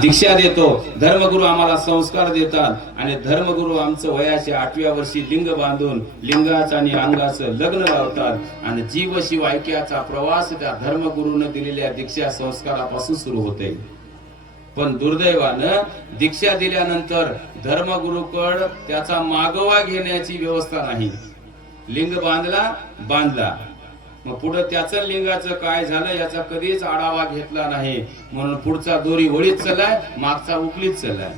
दीक्षा देतो, धर्मगुरू आम्हाला संस्कार देतात आणि धर्मगुरू आमचं वयाच्या 8व्या वर्षी लिंग बांधून लिंगाचं आणि अंगाचं लग्न लावतात आणि जीव शिव ऐक्याचा प्रवास त्या धर्मगुरूने दिलेल्या दीक्षा संस्कारापासून सुरू होते. पण दुर्दैवानं दीक्षा दिल्यानंतर धर्मगुरूकड त्याचा मागोवा घेण्याची व्यवस्था नाही. लिंग बांधला मग पुढे त्याचं लिंगाचं काय झालं याचा कधीच आढावा घेतला नाही. म्हणून पुढचा दोरी वळीत चाललाय, मागचा उकलीत चाललाय.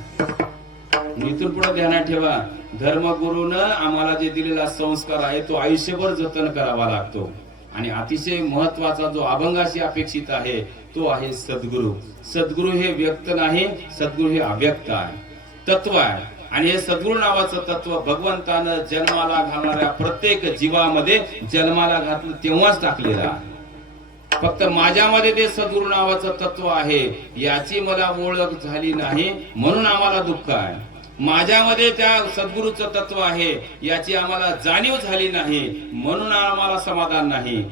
इथून पुढे ध्यानात ठेवा, धर्मगुरूनं आम्हाला जे दिलेला संस्कार आहे तो आयुष्यभर जतन करावा लागतो. आणि अतिशय महत्वाचा जो अभंगाशी अपेक्षित आहे तो आहे सद्गुरू. सद्गुरू हे व्यक्त नाही, सद्गुरू हे अव्यक्त आहे, तत्व आहे. आणि हे सद्गुरू नावाचं तत्व भगवंतानं जन्माला घालणाऱ्या प्रत्येक जीवामध्ये जन्माला घातलं तेव्हाच टाकलेलं आहे. फक्त माझ्यामध्ये ते सद्गुरू नावाचं तत्व आहे याची मला ओळख झाली नाही म्हणून आम्हाला दुःख आहे. माझ्यामध्ये त्या सद्गुरूचं तत्व आहे याची आम्हाला जाणीव झाली नाही म्हणून आम्हाला समाधान नाही.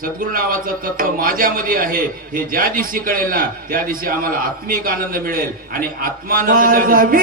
सद्गुरू नावाचं तत्व माझ्यामध्ये आहे हे ज्या दिवशी कळेल ना त्या दिवशी आम्हाला आत्मिक आनंद मिळेल. आणि आत्मानंद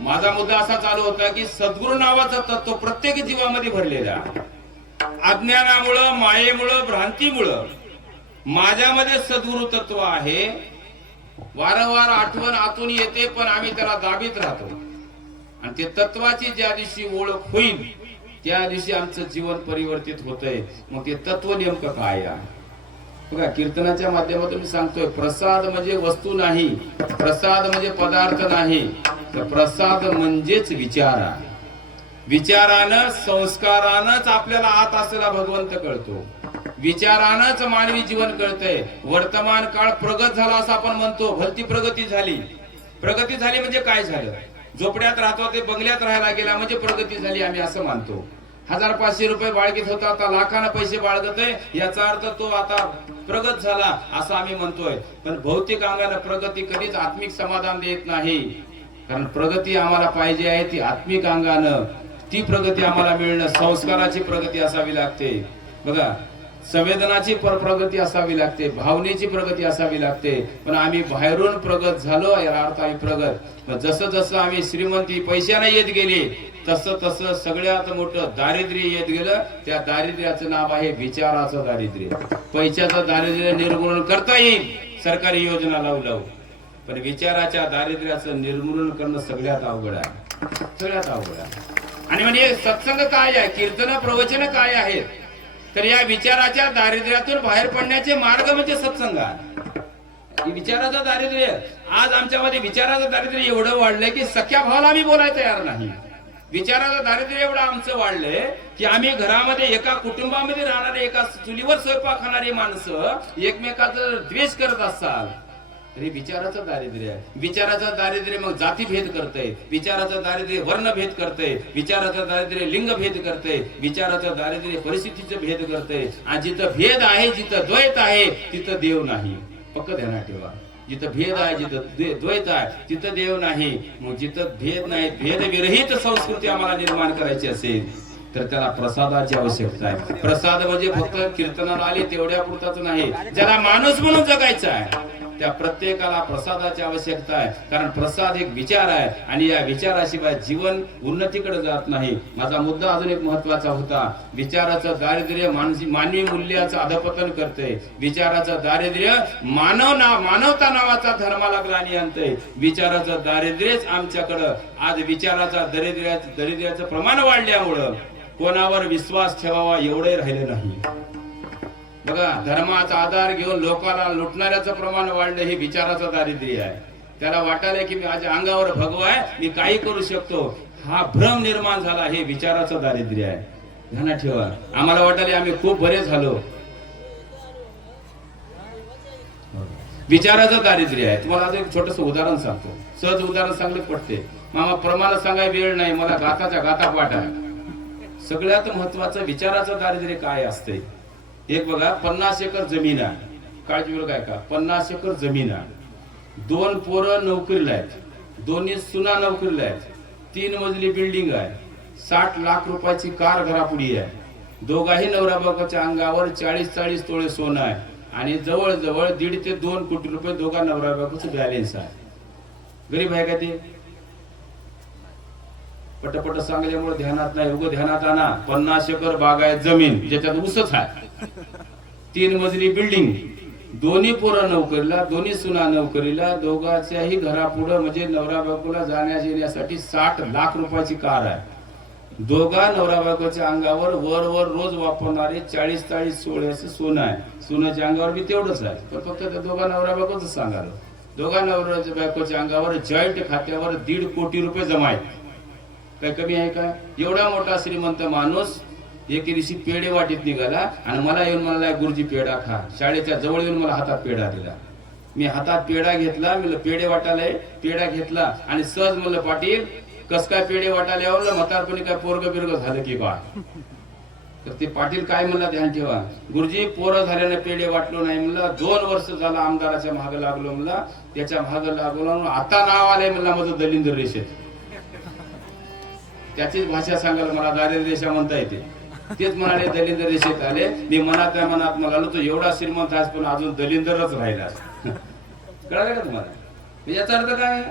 माझा मुद्दा असा चालू होता की सद्गुरू नावाचं तत्व प्रत्येक जीवामध्ये भरलेलं आहे. अज्ञानामुळं, मायेमुळं, भ्रांतीमुळं माझ्यामध्ये सद्गुरू तत्व आहे. वारंवार आठवण आतून येते पण आम्ही त्याला दाबीत राहतो. आणि ते तत्वाची ज्या दिवशी ओळख होईल त्या दिवशी आमचं जीवन परिवर्तित होतंय. मग ते तत्व नेमकं काय आहे बघा, कीर्तनाच्या माध्यमातून मी सांगतोय, प्रसाद म्हणजे वस्तू नाही, प्रसाद म्हणजे पदार्थ नाही, तर प्रसाद म्हणजेच विचार आहे. विचारानं, संस्कारानंच आपल्याला आत असलेला भगवंत कळतो. विचारानंच मानवी जीवन कळतंय. वर्तमान काळ प्रगत झाला असं आपण म्हणतो, भलती प्रगती झाली. प्रगती झाली म्हणजे काय झालं? झोपड्यात राहतो ते बंगल्यात राहायला गेला म्हणजे प्रगती झाली आम्ही असं मानतो. 1500 रुपये बाळगीत होता आता लाखानं पैसे बाळगतोय याचा अर्थ तो आता प्रगत झाला असं आम्ही म्हणतोय. पण भौतिक अंगाने प्रगती कधीच आत्मिक समाधान देत नाही. कारण प्रगती आम्हाला पाहिजे आहे ती आत्मिक अंगानं. ती प्रगती आम्हाला मिळणं, संस्काराची प्रगती असावी लागते बघा, संवेदनाची प्रगती असावी लागते, भावनेची प्रगती असावी लागते. पण आम्ही बाहेरून प्रगत झालो याला अर्थ आम्ही प्रगत. जसं जसं आम्ही श्रीमंती पैशाने येत गेली तसं तसं सगळ्यात मोठं दारिद्र्य येत गेलं. त्या दारिद्र्याचं नाव आहे विचाराचं दारिद्र्य. पैशाचं दारिद्र्य निर्मूलन करता येईल सरकारी योजना लावू, पण विचाराच्या दारिद्र्याचं निर्मूलन करणं सगळ्यात अवघड आहे, सगळ्यात अवघड आहे. आणि म्हणजे सत्संग काय आहे, कीर्तन प्रवचन काय आहेत, तर या विचाराच्या दारिद्र्यातून बाहेर पडण्याचे मार्ग म्हणजे सत्संग आहे. विचाराचं दारिद्र्य, आज आमच्यामध्ये विचाराचं दारिद्र्य एवढं वाढलंय की सख्या भावाला आम्ही बोलायला तयार नाही. विचाराचं दारिद्र्य एवढं आमचं वाढलंय की आम्ही घरामध्ये एका कुटुंबामध्ये राहणारे, एका चुलीवर स्वयंपाक खाणारी माणसं एकमेकाचं द्वेष करत असाल तरी विचाराचं दारिद्र्य आहे. विचाराचं दारिद्र्य मग जातीभेद करतंय, विचाराचं दारिद्र्य वर्णभेद करतंय, विचाराचं दारिद्र्य लिंगभेद करतंय, विचाराचं दारिद्र्य परिस्थितीचं भेद करतंय. आणि जिथं भेद आहे, जिथं द्वैत आहे तिथं देव नाही. पक्क ध्यानात ठेवा, जिथं भेद आहे, जिथं द्वैत आहे तिथं देव नाही. मग जिथं भेद नाही, भेद विरहित संस्कृती आम्हाला निर्माण करायची असेल तर त्याला प्रसादाची आवश्यकता आहे. प्रसाद म्हणजे फक्त कीर्तनाला आले तेवढ्या पुरताच नाही, ज्याला माणूस म्हणून जगायचं आहे. त्या प्रत्येकाला प्रसादाची आवश्यकता आहे, कारण प्रसाद एक विचार आहे आणि या विचाराशिवाय जीवन उन्नतीकडे जात नाही. माझा मुद्दा अजून एक महत्वाचा होता. विचाराचं दारिद्र्य मानवी मूल्याचं अधपतन करते. विचाराचं दारिद्र्य मानवता नावाचा धर्माला ग्लानी आणते. विचाराचं दारिद्र्यच आमच्याकडं आज विचाराचा दारिद्र्याचं प्रमाण वाढल्यामुळं कोणावर विश्वास ठेवावा एवढे राहिले नाही. बघा, धर्माचा आधार घेऊन लोकांना लुटणाऱ्याचं प्रमाण वाढलं, हे विचाराचं दारिद्र्य आहे. त्याला वाटायला की मी माझ्या अंगावर भगवा आहे, मी काही करू शकतो, हा भ्रम निर्माण झाला, हे विचाराचं दारिद्र्य आहे. ध्यानात ठेवा. आम्हाला वाटायला आम्ही खूप बरे झालो, विचाराचं दारिद्र्य आहे. तुम्हाला आज एक छोटस उदाहरण सांगतो, सहज उदाहरण सांगलं पटते. मामा प्रमाण सांगाय वेळ नाही, मला गाताच्या गाता पाठ आहे. सगळ्यात महत्वाचं विचाराचं दारिद्र्य काय असते. एक बघा, 50 एकर जमीन आहे, काळजी बरं काय का, 50 एकर जमीन आहे, 2 पोरं नोकरीला आहेत, दोन्ही सुना नोकरीला आहेत, 3 मजली बिल्डिंग आहे, 60 लाख रुपयाची कार घरापुढी आहे, दोघाही नवरा बायकोच्या अंगावर 40-40 तोळे सोनं आहे आणि जवळजवळ 1.5 ते 2 कोटी रुपये दोघा नवरा बायकोचं बॅलेन्स आहे. गरीब आहे का ते? पटपट सांगल्यामुळे ध्यानात नाही, उगं ध्यानात आणा. 50 एकर बागायत जमीन ज्याच्यात ऊसच आहे, 3 मजली बिल्डिंग, दोन्ही पोरं नोकरीला, दोन्ही सुना नोकरीला, दोघाच्याही घरापुढं म्हणजे नवरा बायकोला जाण्यासाठी 60 लाख रुपयाची कार आहे. दोघा नवरा बायकोच्या अंगावर वर रोज वापरणारे 40-40 तोळ्याचं सोनं आहे. सोन्याच्या अंगावर बी तेवढंच आहे, पण फक्त त्या दोघा नवरा बायकोच सांगाल. दोघा नवरा बायकोच्या अंगावर जॉईंट खात्यावर 1.5 कोटी रुपये जमा आहेत. काय कमी आहे का? एवढा मोठा श्रीमंत माणूस एके दिवशी पेढे वाटीत निघाला आणि मला येऊन म्हणाला, गुरुजी पेढा खा. शाळेच्या जवळ येऊन मला हातात पेढा दिला. मी हातात पेढा घेतला, म्हणलं पेढे वाटायला, पेढा घेतला आणि सहज म्हणलं, पाटील कस काय पेढे वाटायला यावं, म्हातारपणी काय पोरग बिरग झालं की बा? तर ते पाटील काय म्हणला, ध्यान ठेवा, गुरुजी पोरं झाल्याने पेढे वाटलो नाही म्हणलं, 2 वर्ष झालं आमदाराच्या मागे लागलो म्हणला, त्याच्या मागे लागलो, आता नाव आलंय म्हणला माझं दलिंद्र रेषेत. त्याचीच भाषा सांगायला मला दारिद्र्य रेषा म्हणता येते. तेच म्हणाले दलिंद्र रेषेत आले. मी मनात म्हणालो, तो एवढा श्रीमंत आहेस पण अजून दलिंद्रच राहिला. कळालं का तुम्हाला? याचा अर्थ काय?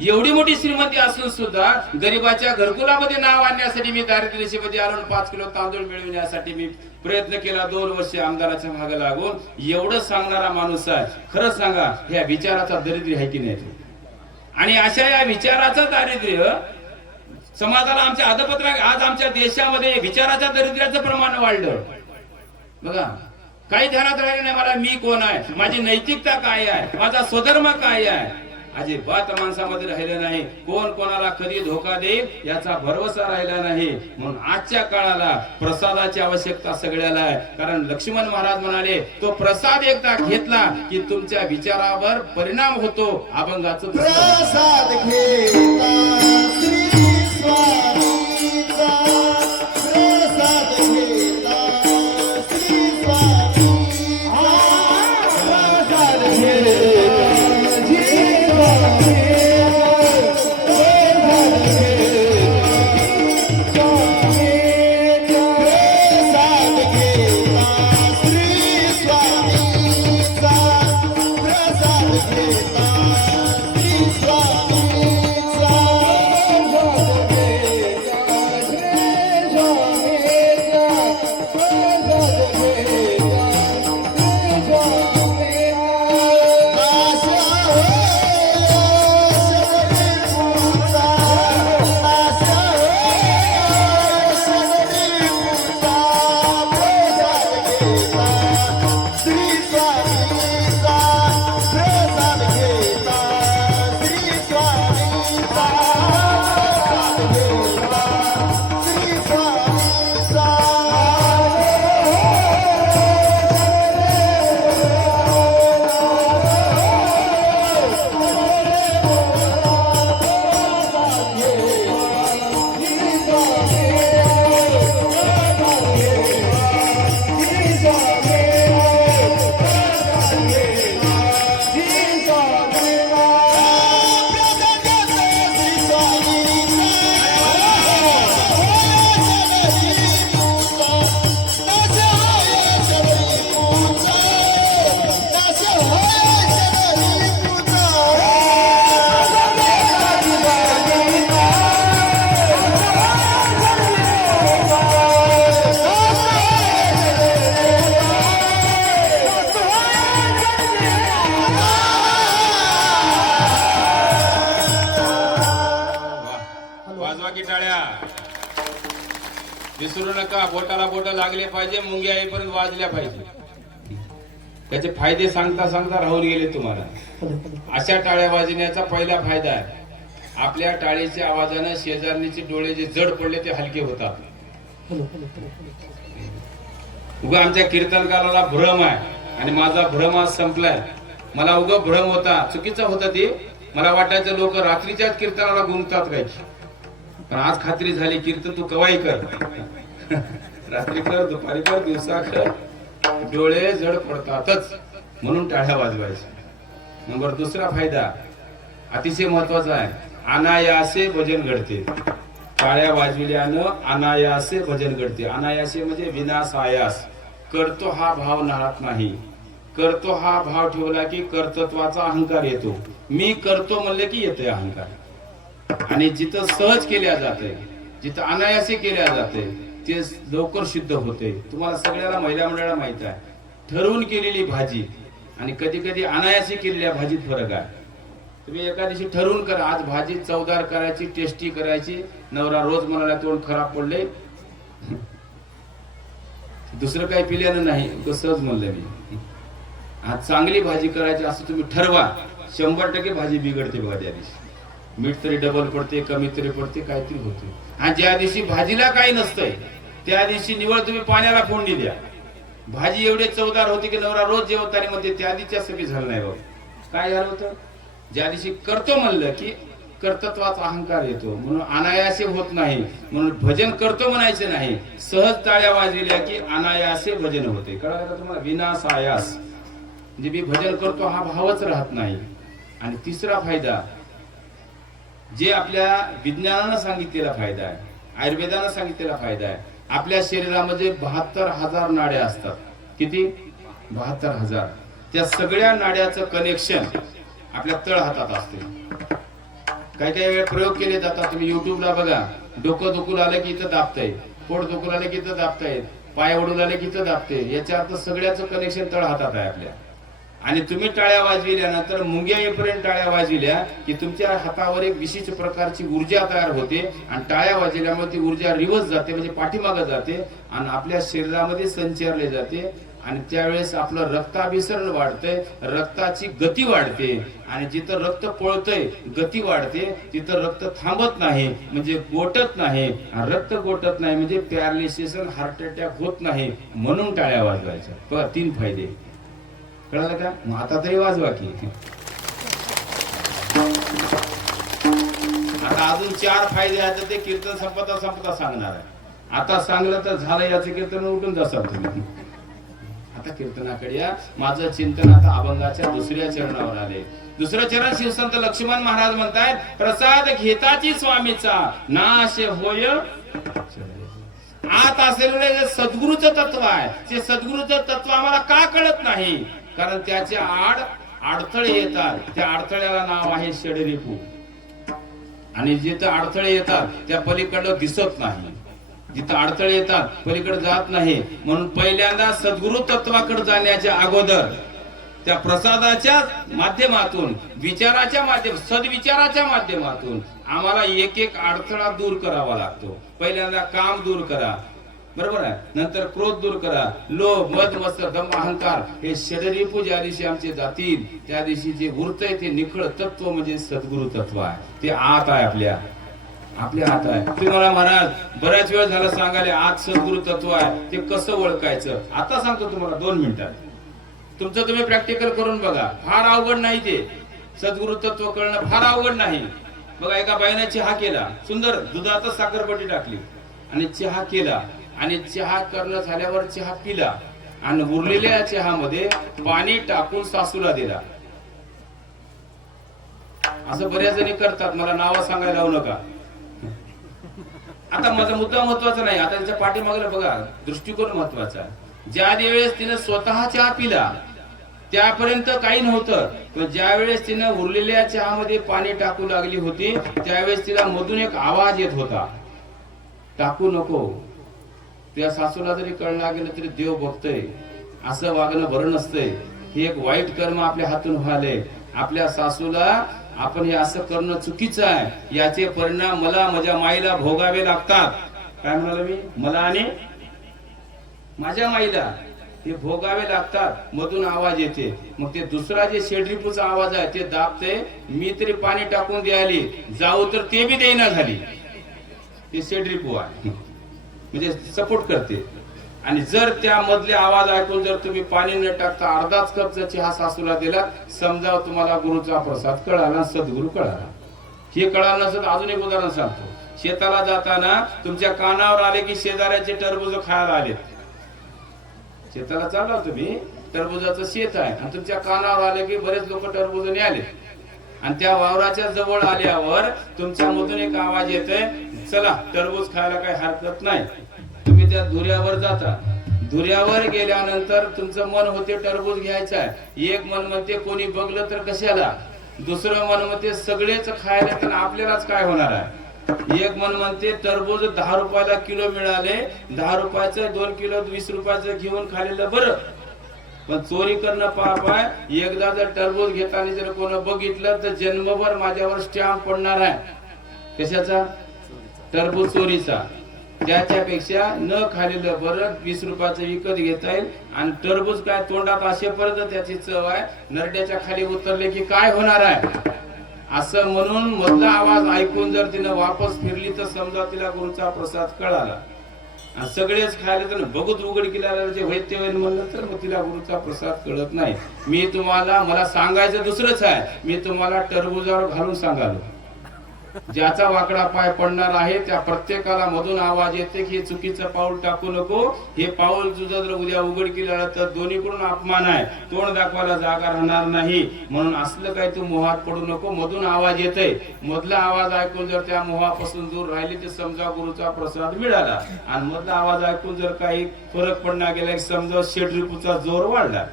एवढी मोठी श्रीमंती असून सुद्धा गरीबाच्या घरकुलामध्ये नाव आणण्यासाठी मी दारिद्र्य रेषेमध्ये आलो, 5 किलो तांदूळ मिळविण्यासाठी मी प्रयत्न केला, 2 वर्ष आमदाराच्या मागे लागून. एवढं सांगणारा माणूस आहे. खरं सांगा, ह्या विचाराचा दारिद्र्य आहे की नाही? आणि अशा या विचाराचं दारिद्र्य समाजाला आमच्या अधपत्र. आज आमच्या देशामध्ये विचाराच्या दारिद्र्याचं प्रमाण वाढलं. बघा, काही ध्यानात राहिले नाही मला, मी कोण आहे, माझी नैतिकता काय आहे, माझा स्वधर्म काय आहे, अजिबात माणसामध्ये राहिलं नाही. कोण कोणाला कधी धोका देईल याचा भरवसा राहिला नाही. म्हणून आजच्या काळाला प्रसादाची आवश्यकता सगळ्याला आहे. कारण लक्ष्मण महाराज म्हणाले, तो प्रसाद एकदा घेतला की तुमच्या विचारावर परिणाम होतो. अभंगाचं प्रसाद घेता श्री स्वामीचा, प्रसाद घेता श्री स्वामी, प्रसाद घेता की टाळ्या. विसरू नका, बोटाला बोट लागले पाहिजे, मुंग्या येईपर्यंत वाजल्या पाहिजे. त्याचे फायदे सांगता सांगता राहून गेले तुम्हाला. अशा टाळ्या वाजवण्याचा पहिला फायदा आहे, आपल्या टाळीच्या आवाजाने शेजारणीचे डोळे जे जड पडले ते हलके होतात. उगा आमच्या कीर्तनकाराला भ्रम आहे आणि माझा भ्रम आज संपलाय. मला उगा भ्रम होता, चुकीचा होता ते. मला वाटायचं लोक रात्रीच्याच कीर्तनाला गुंततात काय, पण आज खात्री झाली कीर्तन तू कवाई कर, रात्री कर, दुपारी कर, दिवसा कर, डोळे जड पडतातच. म्हणून टाळ्या वाजवायच्या. नंबर दुसरा फायदा अतिशय महत्वाचा आहे, अनायासे भजन घडते. टाळ्या वाजविल्यानं अनायासे भजन घडते. अनायासे म्हणजे विनासायास. करतो हा भाव नाहत नाही. करतो हा भाव ठेवला की कर्तृत्वाचा अहंकार येतो. मी करतो म्हणले की येतोय अहंकार. आणि जिथं सहज केल्या जाते, जिथं अनायासे केल्या जाते, ते लवकर सिद्ध होते. तुम्हाला सगळ्याला महिला मंडळाला माहित आहे, ठरवून केलेली भाजी आणि कधी कधी अनायासे केलेल्या भाजीत फरक आहे. तुम्ही एका दिवशी ठरवून करा, आज भाजी चवदार करायची, टेस्टी करायची. नवरा रोज म्हणाला तोंड खराब पडले, दुसरं काही पिल्यानं नाही, सहज म्हणलं मी. आज चांगली भाजी करायची असं तुम्ही ठरवा, 100% भाजी बिघडते बघा. त्या दिवशी मीठ तरी डबल पडते, कमी तरी पडते, काहीतरी होते. आणि ज्या दिवशी भाजीला काही नसतंय त्या दिवशी निवळ तुम्ही पाण्याला फोडणी द्या. भाजी एवढे चवदार होती की नवरा रोज जेवताना म्हणते त्या दिवशी सगळी झालं नाही बघ. काय झालं होतं, ज्या दिवशी करतो म्हणलं की कर्तृत्वाचा अहंकार येतो. म्हणून अनायासे होत नाही. म्हणून भजन करतो म्हणायचे नाही, सहज टाळ्या वाजविल्या की अनायासे भजन होते. कळलं का तुम्हाला, विनासायास. म्हणजे मी भजन करतो हा भावच राहत नाही. आणि तिसरा फायदा जे आपल्या विज्ञानानं सांगितलेला फायदा आहे, आयुर्वेदानं सांगितलेला फायदा आहे. आपल्या शरीरामध्ये 72,000 नाड्या असतात. किती? 72,000. त्या सगळ्या नाड्याचं कनेक्शन आपल्या तळ हातात असते. काही काही वेळ प्रयोग केले जातात. तुम्ही युट्यूबला बघा, डोकं दुखू आलं की इथं दाबताय, पोट दुखू आलं की इथं दाबताय, पाय ओढून आले की इथं दाबते. याच्या अर्थ सगळ्याचं कनेक्शन तळ हातात आहे आपल्या. आणि तुम्ही टाळ्या वाजविल्यानंतर मुंग्या येईपर्यंत टाळ्या वाजविल्या की तुमच्या हातावर एक विशिष्ट प्रकारची ऊर्जा तयार होते. आणि टाळ्या वाजविल्यामुळे ती ऊर्जा रिवर्स जाते, म्हणजे पाठीमागे जाते आणि आपल्या शरीरामध्ये संचारले जाते. आणि त्यावेळेस आपलं रक्ताभिसरण वाढतंय, रक्ताची गती वाढते. आणि जिथं रक्त पळतंय, गती वाढते, तिथं रक्त थांबत नाही, म्हणजे गोटत नाही. रक्त गोटत नाही म्हणजे पॅरालिसिस, हार्ट अटॅक होत नाही. म्हणून टाळ्या वाजवायच्या. बघा 3 फायदे. कळलं का? मग आता तरी वाजवा की. आता अजून 4 फायदे आहेत, ते कीर्तन संपता संपता सांगणार आहे. आता सांगलं तर झालं, याचं कीर्तन उठून जासाल तुम्ही. आता कीर्तनाकडे या. माझं चिंतन आता अभंगाच्या दुसऱ्या चरणावर आले. दुसरं चरण शिवसंत लक्ष्मण महाराज म्हणतायत, प्रसाद घेताची स्वामीचा नाश होय. आत असलेलं जे सद्गुरूचं तत्व आहे, ते सद्गुरूचं तत्व आम्हाला का कळत नाही? कारण त्याचे अडथळे येतात. त्या अडथळ्याला नाव आहे षडरिपू. आणि जिथं अडथळे येतात त्या पलीकडं दिसत नाही, जिथं अडथळे येतात पलीकडे जात नाही. म्हणून पहिल्यांदा सद्गुरु तत्वाकडे जाण्याच्या अगोदर त्या प्रसादाच्या माध्यमातून, विचाराच्या माध्यम, सद्विचाराच्या माध्यमातून आम्हाला एक एक अडथळा दूर करावा लागतो. पहिल्यांदा काम दूर करा, बरोबर आहे. नंतर क्रोध दूर करा, लोभ, मद, मत्सर, दंभ, अहंकार हे षडरिपू ज्या दिवशी आमचे जातील त्या दिवशी जे उरतंय ते निखळ तत्व म्हणजे सद्गुरु तत्व आहे. ते आत आहे, आपल्या हात आहे. तुम्हाला महाराज बऱ्याच वेळ झाला सांगायला आत सद्गुरु तत्व आहे, ते कसं ओळखायचं आता सांगतो तुम्हाला 2 मिनिटात. तुमचं तुम्ही प्रॅक्टिकल करून बघा. फार अवघड नाही ते. सद्गुरु तत्व कळणं फार अवघड नाही. बघा, एका बाईने चहा केला, सुंदर दुधात साखरपट्टी टाकली आणि चहा केला. आणि चहा करणं झाल्यावर चहा पिला आणि उरलेल्या चहामध्ये पाणी टाकून सासूला दिला. असं बऱ्याच जणी करतात, मला नाव सांगायला लावू नका. आता माझा मुद्दा महत्वाचा नाही, आता त्याच्या पाठीमागला बघा दृष्टिकोन महत्वाचा आहे. ज्या वेळेस तिने स्वतः चहा पिला त्यापर्यंत काही नव्हतं, पण ज्या वेळेस तिने उरलेल्या चहामध्ये पाणी टाकू लागली होती त्यावेळेस तिला मधून एक आवाज येत होता, टाकू नको. त्या सासूला जरी कळलं गेलं तरी देव बघतोय, असं वागणं बरं नसतंय, हे एक वाईट कर्म आपल्या हातून व्हायलंय. आपल्या सासूला आपण हे असं करणं चुकीचं आहे, याचे परिणाम मला माझ्या माईला भोगावे लागतात. काय म्हणाला मी? मला आणि माझ्या माईला हे भोगावे लागतात. मधून आवाज येते, मग ते दुसरा जे शेडरिपूचा आवाज आहे ते दाबते, मी तरी पाणी टाकून द्यायली जाऊ तर ते बी देईना झाली. ते शेडरिपू आहे म्हणजे सपोर्ट करते. आणि जर त्या मधले आवाज ऐकून जर तुम्ही पाणी न टाकता अर्धाच कप जर चहा सासूला दिला, समजा तुम्हाला गुरुचा प्रसाद कळाला, सद्गुरु कळाला. हे कळालं नसत. अजून एक उदाहरण सांगतो. शेताला जाताना तुमच्या कानावर आले की शेजाऱ्याचे टरबूज खायला आलेत. शेताला चालला तुम्ही, टरबुजाचं शेत आहे आणि तुमच्या कानावर आले की बरेच लोक टरबुजाने आले आणि त्या वावराच्या जवळ आल्यावर तुमच्या मधून एक आवाज येतोय, चला टरबूज खायला काही हरकत नाही. तुम्ही त्या धुऱ्यावर जाता. धुऱ्यावर गेल्यानंतर तुमचं मन होते टरबूज घ्यायचं आहे. एक मन म्हणते कोणी बघलं तर कशाला, दुसरं मन म्हणते सगळेच खायला तर आपल्यालाच काय होणार आहे. एक मन म्हणते टरबूज 10 रुपयाला किलो मिळाले, 10 रुपयाचं 2 किलो 20 रुपयाचं घेऊन खाल्लेलं बरं. पण चोरी करणं पाप आहे. एकदा जर टरबूज घेताना जर कोण बघितलं तर जन्मभर माझ्यावर स्टॅम्प पडणार आहे. कशाचा? टरबूज चोरीचा. त्याच्यापेक्षा न खाल्लेलं बरं. 20 रुपयाचं विकत घेता येईल आणि टरबूज काय तोंडात असेपर्यंत त्याची चव आहे, नरड्याच्या खाली उतरले की काय होणार आहे. असं म्हणून मधला आवाज ऐकून जर तिनं वापस फिरली तर समजा तिला गुरुचा प्रसाद कळाला. आणि सगळेच खायला तर बघूत उघड केल्याला जे वैद्य म्हणलं तर मग तिला गुरुचा प्रसाद कळत नाही. मी तुम्हाला, मला सांगायचं दुसरंच आहे. मी तुम्हाला टरबुजावर घालून सांगालो, ज्याचा वाकडा पाय पडणार आहे त्या प्रत्येकाला मधून आवाज येते की चुकीचं पाऊल टाकू नको. हे पाऊल तुझं जर उद्या उघड केलं तर दोन्हीकडून अपमान आहे, तोंड दाखवायला जागा राहणार नाही. म्हणून असलं काही तू मोहात पडू नको. मधून आवाज येते, मधला आवाज ऐकून जर त्या मोहापासून दूर राहिली तर समजा गुरुचा प्रसाद मिळाला. आणि मधला आवाज ऐकून जर काही फरक पडणार गेला की समजा शेडरिपूचा जोर वाढला.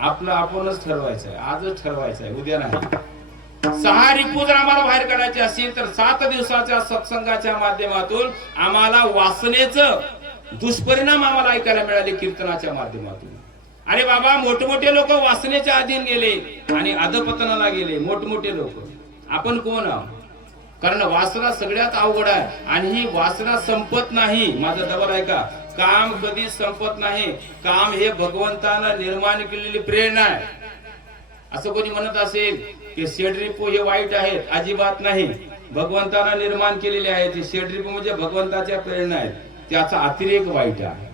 आपलं आपणच ठरवायचं आहे, आजच ठरवायचं आहे, उद्या नाही. 6 रिपू जर आम्हाला बाहेर काढायचे असतील तर 7 दिवसाच्या सत्संगाच्या माध्यमातून आम्हाला वासनेचं दुष्परिणाम आम्हाला ऐकायला मिळाले कीर्तनाच्या माध्यमातून. अरे बाबा, मोठमोठे लोक वासनेच्या अधीन गेले आणि अधपतनाला गेले. मोठमोठे लोक. आपण कोण आहोत? कारण वासना सगळ्यात अवघड आहे आणि ही वासना संपत नाही. माझं डबल ऐका, काम कधी संपत नाही. काम हे भगवंतानं निर्माण केलेली प्रेरणा आहे. असं कोणी म्हणत असेल की शेडरिपू हे वाईट आहेत, अजिबात नाही. भगवंतानं निर्माण केलेले आहेत. शेडरिपू म्हणजे भगवंताच्या प्रेरणा आहेत. त्याचा अतिरेक वाईट आहे.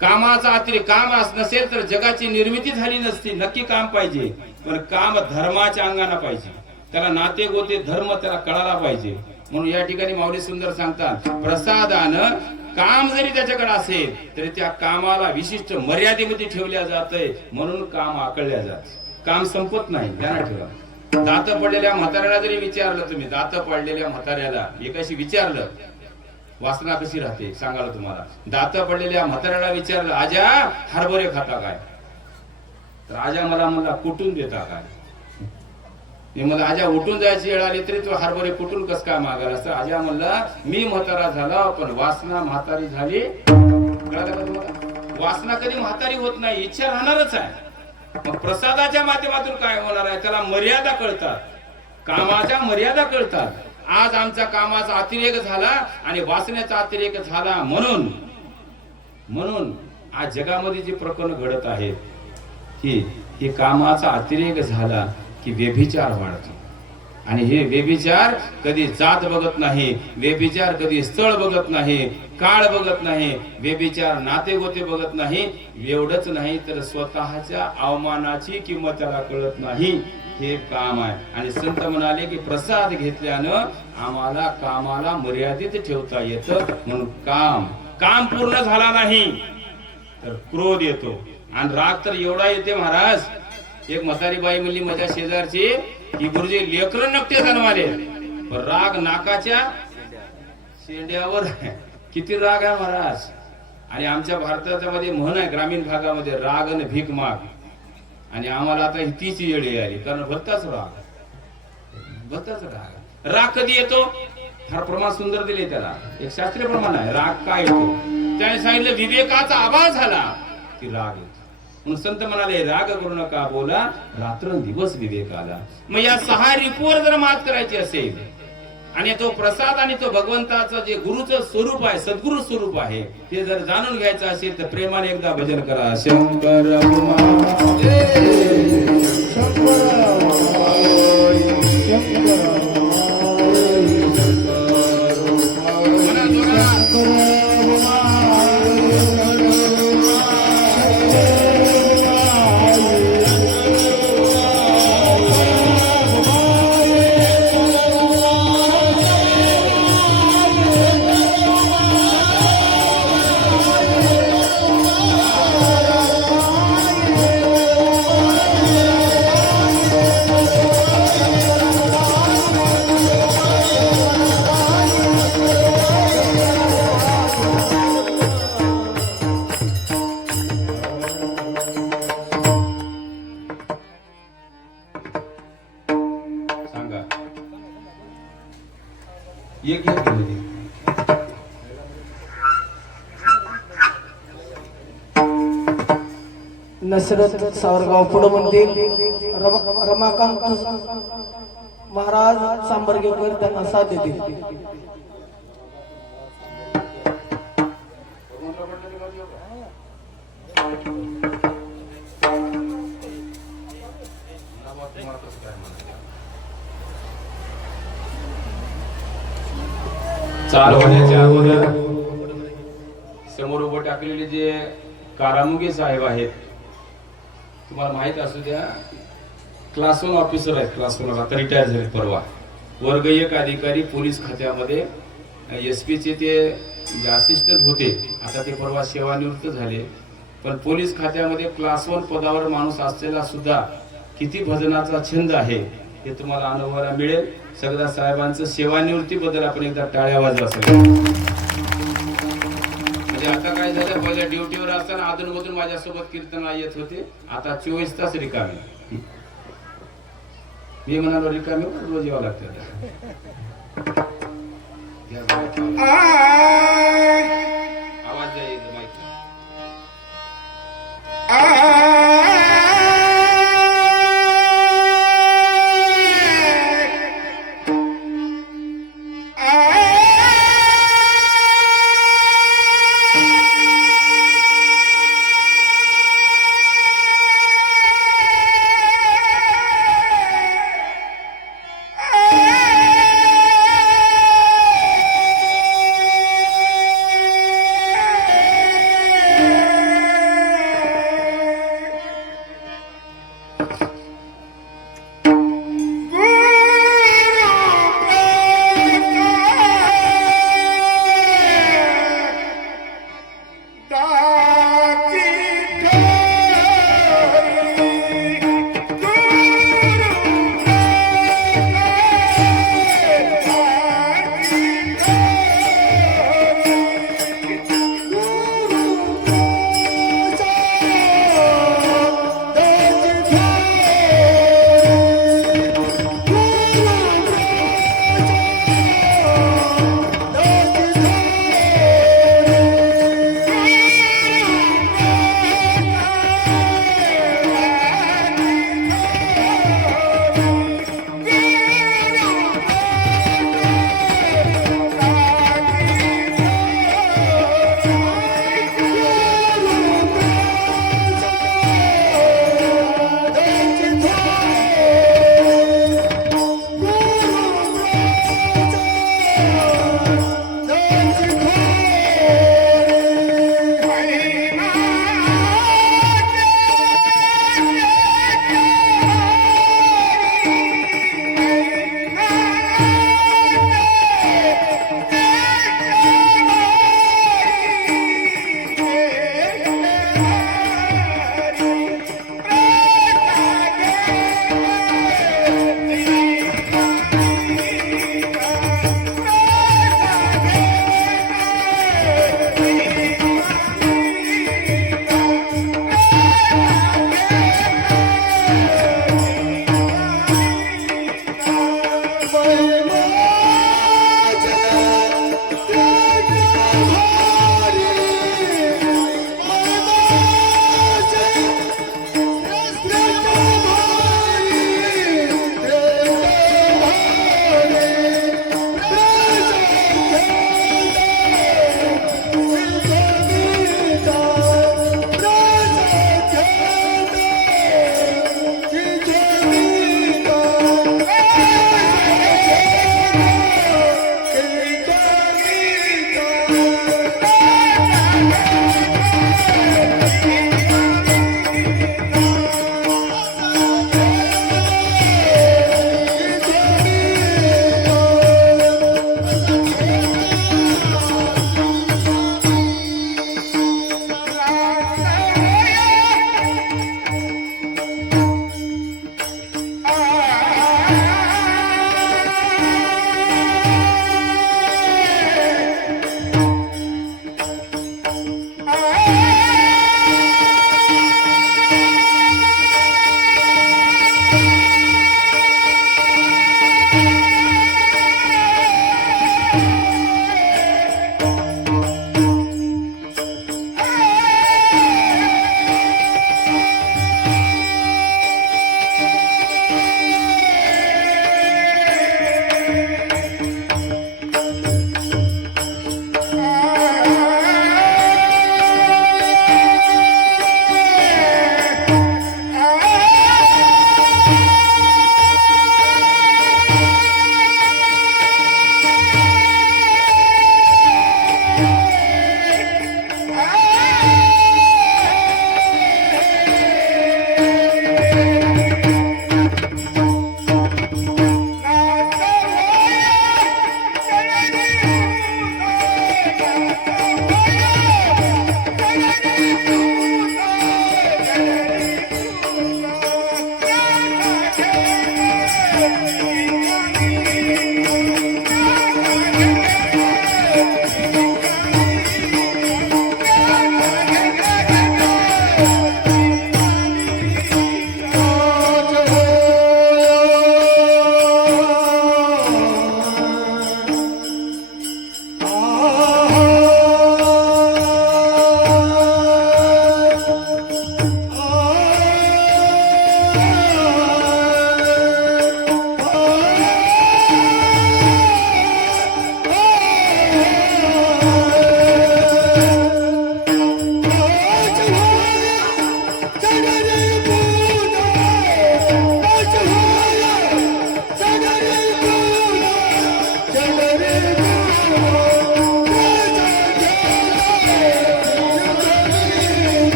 कामाचा अतिरेक. काम नसेल तर जगाची निर्मिती झाली नसती. नक्की काम पाहिजे, पण काम धर्माच्या अंगाने पाहिजे. त्याला नाते गोते धर्म त्याला कळायला पाहिजे. म्हणून या ठिकाणी माऊली सुंदर सांगतात, प्रसादानं काम जरी त्याच्याकडे असेल तरी त्या कामाला विशिष्ट मर्यादेमध्ये ठेवल्या जातंय, म्हणून काम आकळल्या जात. काम संपत नाही, ध्यानात ठेवा. दात पडलेल्या म्हाताऱ्याला जरी विचारलं तुम्ही, दात पडलेल्या म्हाताऱ्याला एकाशी विचारलं वासना कशी राहते सांगाल तुम्हाला. दात पडलेल्या म्हाताऱ्याला विचारलं, आजा हरभरे खाता काय? तर आजा मला म्हणला कुठून देता काय? मी मला आजा उठून जायची वेळ आली तरी तो हरभरे कुठून कस काय मागायला असं. आजा म्हणला मी म्हातारा झाला पण वासना म्हातारी झाली. कळलं का तुम्हाला? वासना कधी म्हातारी होत नाही, इच्छा राहणारच आहे. मग प्रसादाच्या माध्यमातून काय होणार आहे? त्याला मर्यादा कळतात, कामाच्या मर्यादा कळतात. आज आमच्या कामाचा अतिरेक झाला आणि वासनेचा अतिरेक झाला. म्हणून आज जगामध्ये जे प्रकरण घडत आहेत हे कामाचा अतिरेक झाला की व्यभिचार वाढतो. आणि हे व्यभिचार कधी जात बघत नाही, व्यभिचार कधी स्थळ बघत नाही, काळ बघत नाही, व्यभिचार नाते गोते बघत नाही. एवढंच नाही तर स्वतःच्या अवमानाची किंमत त्याला कळत नाही. हे काम आहे. आणि संत म्हणाले की प्रसाद घेतल्यानं आम्हाला कामाला मर्यादित ठेवता येतं. म्हणून काम पूर्ण झाला नाही तर क्रोध येतो आणि राग तर एवढा येते महाराज. एक म्हातारी बाई म्हणली माझ्या शेजारची की गुरुजी लेकरं नकटे जन्माले पण राग नाकाच्या शेंड्यावर. किती राग आहे महाराज. आणि आमच्या भारताच्या मध्ये म्हण आहे ग्रामीण भागामध्ये, राग आणि भीक माग. आणि आम्हाला आता तीच येळी आली कारण भलताच राग. राग कधी येतो? फार प्रमाण सुंदर दिले त्याला. एक शास्त्रीय प्रमाण आहे राग काय येतो. त्याने सांगितलं विवेकाचा अभाव झाला की राग येतो. म्हणून संत म्हणाले राग करू नका बोला रात्रंदिवस विवेक आला. मग या 6 रिपूवर जर मात करायची असेल आणि तो प्रसाद आणि तो भगवंताचं जे गुरुचं स्वरूप आहे, सद्गुरु स्वरूप आहे, ते जर जाणून घ्यायचं असेल तर प्रेमाने एकदा भजन करा. शंकर सांगा एक नसरत सावरगाव पुढं मंदिर रमाकांत महाराज सांबर्गेकर त्यांना साथ देतील. चालू होण्याच्या अगोदर समोर उभं टाकलेले जे कारामुगे साहेब आहेत, तुम्हाला माहित असू द्या, क्लास 1 ऑफिसर आहेत. क्लास 1 आता रिटायर झाले परवा. वर्ग 1 अधिकारी पोलीस खात्यामध्ये SP चे ते असिस्टंट होते, आता ते परवा सेवानिवृत्त झाले. पण पोलीस खात्यामध्ये क्लास 1 पदावर माणूस असलेला सुद्धा किती भजनाचा छंद आहे हे तुम्हाला अनुभवायला मिळेल. सगळ्या साहेबांचं सेवानिवृत्तीबद्दल आपण एकदा टाळ्या वाजवा सगळ्या. म्हणजे आता काय झालं, पहिल्या ड्युटीवर असताना अधूनमधून माझ्यासोबत कीर्तनाला येत होते, आता 24 तास रिकामे. मी म्हणालो रिकामे रोज यावं लागतं. आवाज जाईल माहिती.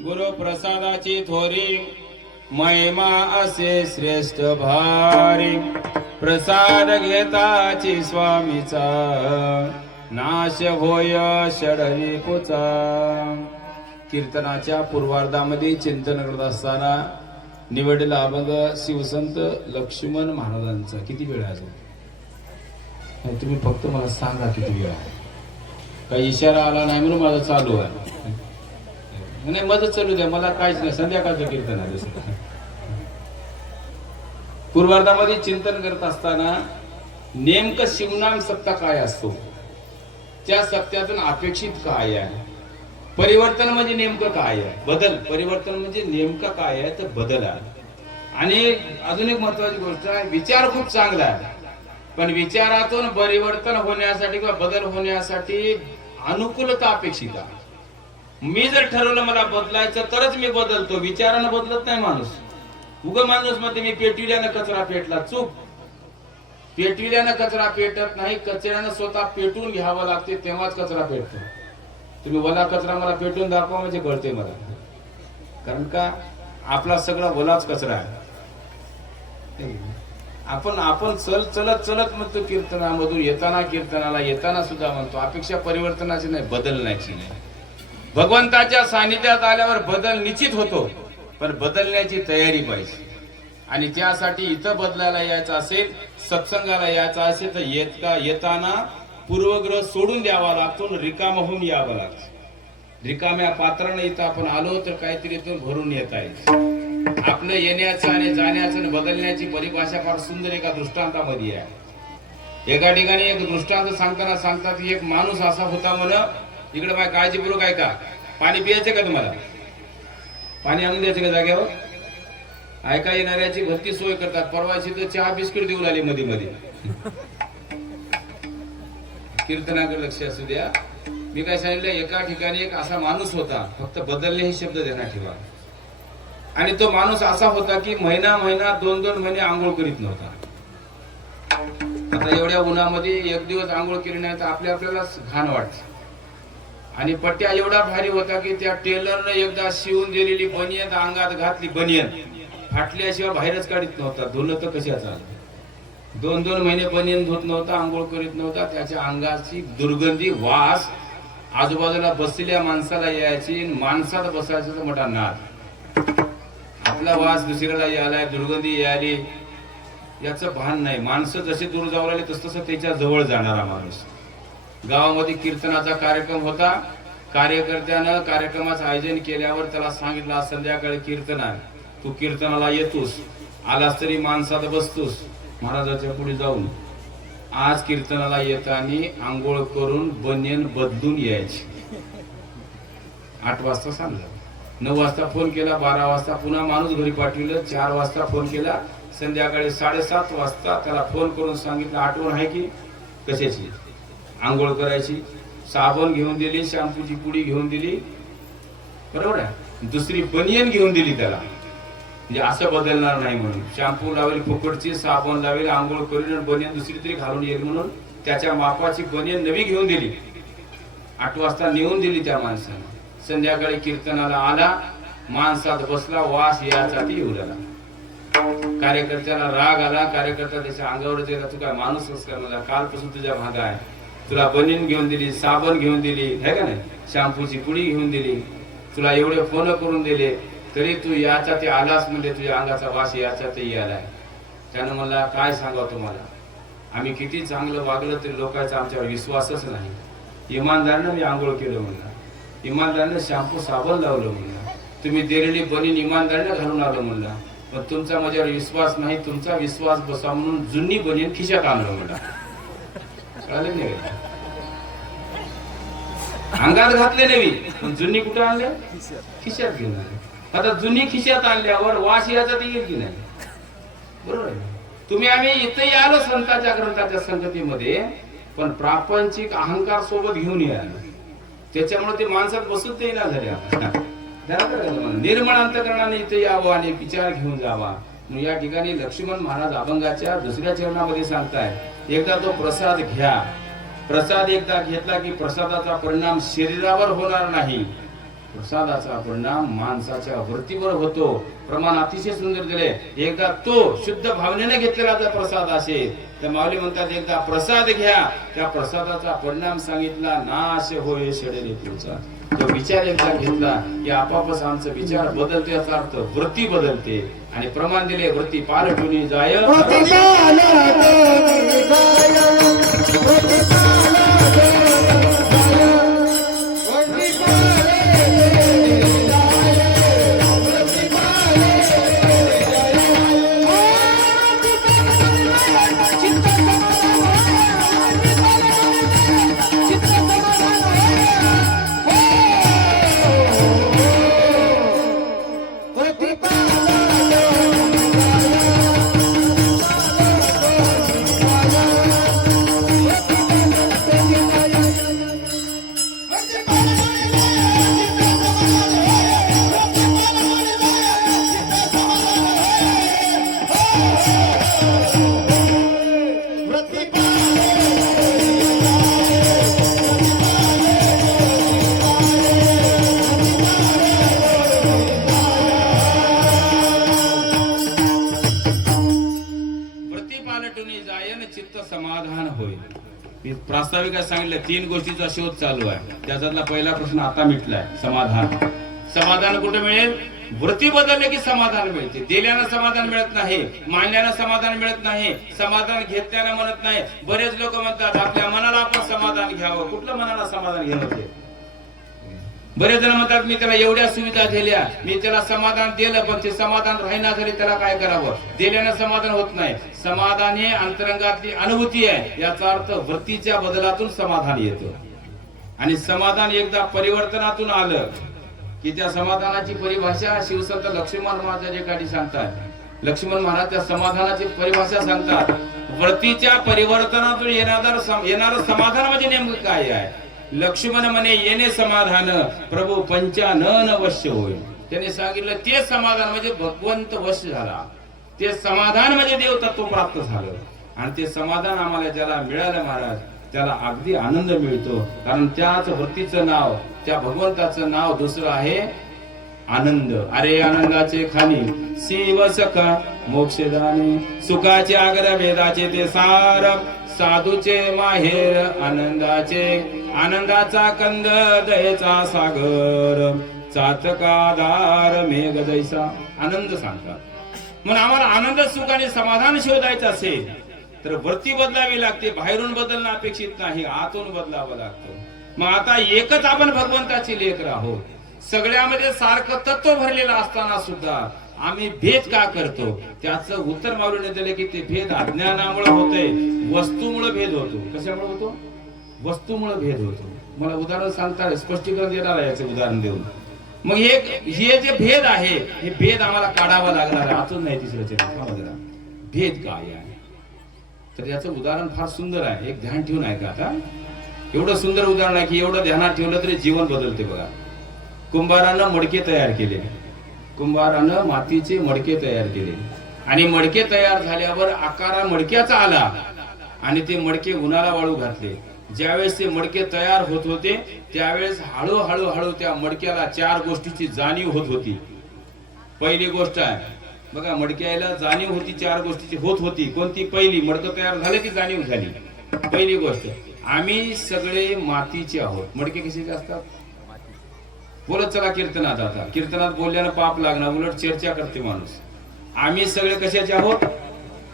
गुरु प्रसादाची थोरी महिमा असे श्रेष्ठ भारी प्रसाद घेताची स्वामीचा नाश होय षडरिपुचा. कीर्तनाच्या पूर्वार्धामध्ये चिंतन करत असताना निवडलेला अभंग शिवसंत लक्ष्मण महाराजांचा. किती वेळ आहे अजून? तुम्ही फक्त मला सांगा किती वेळ आहे. काही इशारा आला नाही म्हणून माझं चालू आहे. नाही मदत चालू द्या, मला काहीच नाही. संध्याकाळचं कीर्तन आहे दुसरं. पूर्वार्धामध्ये चिंतन करत असताना नेमकं शिवनाम सत्ता काय असतो, त्या सत्यातून अपेक्षित काय आहे, परिवर्तन म्हणजे नेमकं काय आहे, बदल. परिवर्तन म्हणजे नेमकं काय आहे तर बदल आहे. आणि अजून एक महत्वाची गोष्ट आहे, विचार खूप चांगला आहे पण विचारातून परिवर्तन होण्यासाठी किंवा बदल होण्यासाठी अनुकूलता अपेक्षित आहे. मी जर ठरवलं मला बदलायचं तरच मी बदलतो, विचारानं बदलत नाही माणूस. उग माणूस मध्ये मी पेटविल्यानं कचरा पेटला, चूक. पेटविल्यानं कचरा पेटत नाही, कचऱ्यानं स्वतः पेटून घ्यावं लागते तेव्हाच कचरा पेटतो. तुम्ही वला कचरा मला पेटून दाखवा म्हणजे कळते मला, कारण का आपला सगळा वलाच कचरा आहे. आपण चलत चलत म्हणतो कीर्तनामधून येताना, कीर्तनाला येताना सुद्धा म्हणतो अपेक्षा परिवर्तनाची नाही, बदलण्याची नाही. भगवंताच्या सानिध्यात आल्यावर बदल निश्चित होतो पण बदलण्याची तयारी पाहिजे. आणि त्यासाठी इथं बदलायला यायचं असेल, सत्संगाला यायचं असेल तर येताना पूर्वग्रह सोडून द्यावा लागतो, रिकाम होऊन यावं लागतं. रिकाम्या पात्राने इथं आपण आलो तर काहीतरी इथून भरून येत आहे. आपलं येण्याचं आणि जाण्याचं आणि बदलण्याची परिभाषा फार सुंदर एका दृष्टांतामध्ये आहे. एका ठिकाणी एक दृष्टांत सांगताना सांगतात की एक माणूस असा होता म्हण, इकडे माझ्या काळजीपूर्वक ऐका. पाणी पियायचं का तुम्हाला? पाणी आणून द्यायचं का जाग्यावर? ऐका येणाऱ्याची भरती सोय करतात. परवाची तर चहा बिस्किट देऊन आली मध्ये मध्ये. कीर्तनाकडे लक्ष असू द्या. मी काय सांगितलं, एका ठिकाणी एक असा माणूस होता, फक्त बदलले हे शब्द ध्यानात ठेवा. आणि तो माणूस असा होता की महिना 2-2 महिने आंघोळ करीत नव्हता. आता एवढ्या उन्हामध्ये एक दिवस आंघोळ केली नाही तर आपल्याला घाण वाटते. आणि पट्ट्या एवढा भारी होता की त्या टेलरनं एकदा शिवून दिलेली बनियन अंगात घातली, बनियन फाटल्याशिवाय बाहेरच काढत नव्हता. धुलं तर कशाचा? 2-2 महिने बनियन धुत नव्हता, आंघोळ करीत नव्हता. त्याच्या अंगाची दुर्गंधी, वास आजूबाजूला बसलेल्या माणसाला यायची, माणसात बसायचं मोठा नाद. आपला वास दुसऱ्याला यायला, दुर्गंधी यायली, याचं भान नाही. माणसं जसे दूर जाऊ लागले तसं त्याच्या जवळ जाणारा माणूस. गावामध्ये कीर्तनाचा कार्यक्रम होता. कार्यकर्त्यानं कार्यक्रमाचं आयोजन केल्यावर त्याला सांगितलं संध्याकाळी कीर्तन आहे, तू कीर्तनाला येतोस, आलास तरी माणसात बसतोस महाराजाच्या पुढे जाऊन. आज कीर्तनाला येताना आंघोळ करून बनियन बदलून यायची. 8 वाजता सांगलं, 9 वाजता फोन केला, 12 वाजता पुन्हा माणूस घरी पाठविलं, 4 वाजता फोन केला, संध्याकाळी 7:30 वाजता त्याला फोन करून सांगितलं आठवण आहे की कशाची? आंघोळ करायची. साबण घेऊन दिली, शॅम्पूची पुडी घेऊन दिली, बरोबर आहे. दुसरी बनियन घेऊन दिली त्याला, म्हणजे असं बदलणार नाही म्हणून. शॅम्पू लावेल फुकटची, साबण लावेल, आंघोळ करून बनियन दुसरी तरी घालून येईल म्हणून त्याच्या मापाची बनियन नवी घेऊन दिली. 8 वाजता नेऊन दिली त्या माणसानं. संध्याकाळी कीर्तनाला आला, माणसात बसला, वास याचा ती येऊ लागला. कार्यकर्त्याला राग आला. कार्यकर्ता त्याच्या अंगावर गेला, तू काय माणूसच का? मला कालपासून तुझ्या भागा आहे, तुला बनियन घेऊन दिली, साबण घेऊन दिली है का नाही, शॅम्पूची पुडी घेऊन दिली, तुला एवढे फोन करून दिले, तरी तू याचा ते आलास म्हणजे तुझ्या अंगाचा वास याचा ते आलाय. त्यानं मला काय सांगावं तुम्हाला, आम्ही किती चांगलं वागलं तरी लोकांचा आमच्यावर विश्वासच नाही. इमानदारीनं मी आंघोळ केलं म्हणला, इमानदारीनं शॅम्पू साबण लावलं म्हणला, तुम्ही दिलेली बनीन इमानदारीनं घालून आलं म्हणला, पण तुमचा माझ्यावर विश्वास नाही, तुमचा विश्वास बसा म्हणून जुनी बनीन खिशात आणलं म्हणला. कळालं नाही का? अंगात घातले नवी पण जुनी कुठे आणले खिशात घेऊन आले. आता जुनी खिशात आणल्यावर वास याचा ते येईल की नाही? बरोबर आहे. तुम्ही आम्ही इथेही आलो संतांच्या ग्रंथाच्या संगतीमध्ये, पण प्रापंचिक अहंकार सोबत घेऊन यायला, त्याच्यामुळे ते माणसात बसूच देईना झाले. निर्मळ अंतकरणाने इथे यावं आणि विचार घेऊन जावा. या ठिकाणी लक्ष्मण महाराज अभंगाच्या दुसऱ्या चरणामध्ये सांगताय, एकदा तो प्रसाद घ्या. प्रसाद एकदा घेतला की प्रसादाचा परिणाम शरीरावर होणार नाही, प्रसादाचा परिणाम माणसाच्या वृत्तीवर होतो. प्रमाण अतिशय सुंदर दिले. एकदा तो शुद्ध भावनेने घेतलेला जर प्रसाद असेल तर माऊली म्हणतात एकदा प्रसाद घ्या, त्या प्रसादाचा परिणाम सांगितला, नाश होय षडले तुमचा. तो विचार एकदा घेतला की आपापच आमचा विचार बदलते, याचा अर्थ वृत्ती बदलते. आणि प्रमाण दिले, वृत्ती पालटून जाय. समाधान होईल. प्रास्ताविक सांगितलं 3 गोष्टीचा शोध चालू आहे. त्याच्यातला पहिला प्रश्न आता मिटलाय, समाधान. समाधान कुठे मिळेल? वृत्ती बदलले की समाधान मिळते. दिल्यानं समाधान मिळत नाही, मानल्यानं समाधान मिळत नाही, समाधान घेतल्यानं म्हणत नाही. बरेच लोक म्हणतात आपल्या मनाला आपण समाधान घ्यावं. कुठलं मनाला समाधान घेणं होते? बरेच जण म्हणतात मी त्याला एवढ्या सुविधा दिल्या, मी त्याला समाधान दिलं, पण ते समाधान राहिना झाले, त्याला काय करावं? दिल्यानं समाधान होत नाही. समाधान हे अंतरंगातली अनुभूती आहे, याचा अर्थ वृत्तीच्या बदलातून समाधान येतं. आणि समाधान एकदा परिवर्तनातून आलं की त्या समाधानाची परिभाषा शिवसंत लक्ष्मण महाराज एकाठी सांगतात. लक्ष्मण महाराज त्या समाधानाची परिभाषा सांगतात. वृत्तीच्या परिवर्तनातून येणारं समाधान म्हणजे नेमकं काय आहे? लक्ष्मण म्हणे येणे समाधान प्रभू पंचानन वश्य होय. त्याने सांगितलं ते समाधान म्हणजे भगवंत वश्य झाला, ते समाधान म्हणजे देव तत्व प्राप्त झालं. आणि ते समाधान आम्हाला ज्याला मिळालं महाराज, त्याला अगदी आनंद मिळतो. कारण त्याच वृत्तीचं नाव, त्या भगवंताचं नाव दुसरं आहे आनंद. अरे आनंदाचे खाली शिव सखा मोक्षदाने, सुखाचे आग्र वेदाचे ते सार, साधूचे माहेर आनंदाचे, आनंदाचा कंद दयेचा सागर, चातकादार मेघ दैसा. आनंद सांगतात. म्हणून आम्हाला आनंद सुख आणि समाधान शोधायचं असेल तर वृत्ती बदलावी लागते. बाहेरून बदलणं अपेक्षित नाही, आतून बदलावं लागतं. मग आता एकच आपण भगवंताची लेकर आहोत. सगळ्यामध्ये सारखं तत्व भरलेलं असताना सुद्धा आम्ही भेद का करतो? त्याचं उत्तर माऊलीने दिले की ते भेद अज्ञानामुळे होते, वस्तूमुळे भेद होतो. कशामुळे होतो? वस्तूमुळे भेद होतो. मला उदाहरण सांगता, स्पष्टीकरण देणार आहे याचे उदाहरण देऊन. मग हे जे भेद आहे, हे भेद आम्हाला काढावा लागणार आहे, आतून नाही. तिसरं भेद काय आहे तर याचं उदाहरण फार सुंदर आहे. एक ध्यान ठेवून आहे का? आता एवढं सुंदर उदाहरण आहे की एवढं ध्यानात ठेवलं तरी जीवन बदलते. बघा, कुंभारानं मडके तयार केले, कुंभारानं मातीचे मडके तयार केले आणि मडके तयार झाल्यावर आकार मडक्याचा आला आणि ते मडके उन्हाला वाळू घातले. ज्यावेळेस ते मडके तयार होत होते त्यावेळेस हळूहळू त्या मडक्याला 4 गोष्टीची जाणीव होत होती. पहिली गोष्ट आहे बघा, मडक्याला जाणीव होती, 4 गोष्टीची होत होती. कोणती? पहिली, मडकं तयार झाले की जाणीव झाली. पहिली गोष्ट, आम्ही सगळे मातीचे आहोत. मडके कशाचे असतात? बोलत चला कीर्तनात. आता कीर्तनात बोलल्यानं पाप लागणार, उलट चर्चा करते माणूस. आम्ही सगळे कशाचे आहोत?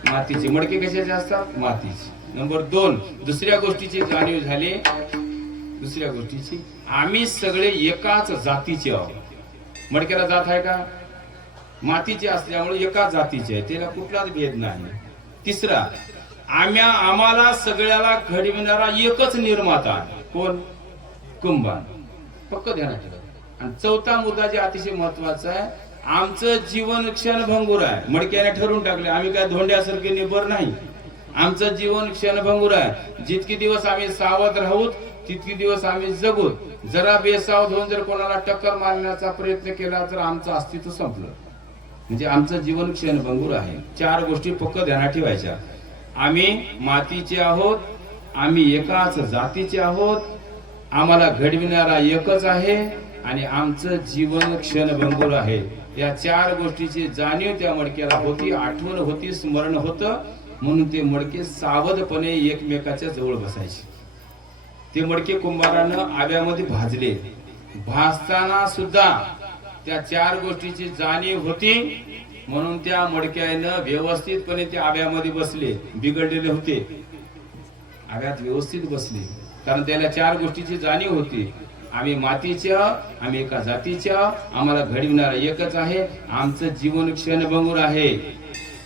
मातीचे. मडके कशाचे असतात? मातीचे. नंबर 2, दुसऱ्या गोष्टीची जाणीव झाली. दुसऱ्या गोष्टीची, आम्ही सगळे एकाच जातीचे आहोत. मडक्याला जात आहे का? मातीचे असल्यामुळे एकाच जातीचे आहे, त्याला कुठलाच भेद नाही. तिसरा, आम्हाला सगळ्याला घडविणारा एकच निर्माता आहे. कोण? कुंभार. पक्क ध्यानात ठेवा. आणि चौथा मुद्दा जे अतिशय महत्वाचा आहे, आमचं जीवन क्षणभंगूर आहे. मडक्याने ठरवून टाकले, आम्ही काय धोंड्यासारखे निबर नाही. आमचं जीवन क्षणभंगूर आहे. जितके दिवस आम्ही सावध राहूत तितके दिवस आम्ही जगू. जरा बेसावध होऊन जर कोणाला टक्कर मारण्याचा प्रयत्न केला तर आमचं अस्तित्व संपलं. म्हणजे आमचं जीवन क्षणभंगूर आहे. 4 गोष्टी पक्क ध्यानात ठेवायच्या. आम्ही मातीचे आहोत, आम्ही एकाच जातीचे आहोत, आम्हाला घडविणारा एकच आहे आणि आमचं जीवन क्षणभंगूर आहे. या 4 गोष्टीची जाणीव त्या मडक्याला होती, आठवण होती, स्मरण होतं. म्हणून ते मडके सावधपणे एकमेकाच्या जवळ बसायचे. ते मडके कुंभारानं आव्यामध्ये भाजले. भाजताना सुद्धा त्या 4 गोष्टीची जाणीव होती. म्हणून त्या मडक्यानं व्यवस्थितपणे त्या आव्यामध्ये बसले. बिघडलेले होते, आव्यात व्यवस्थित बसले, कारण त्याला 4 गोष्टीची जाणीव होती. आम्ही मातीच्या, आम्ही एका जातीच्या, आम्हाला घडविणारा एकच आहे, आमचं जीवन क्षणभंगूर आहे.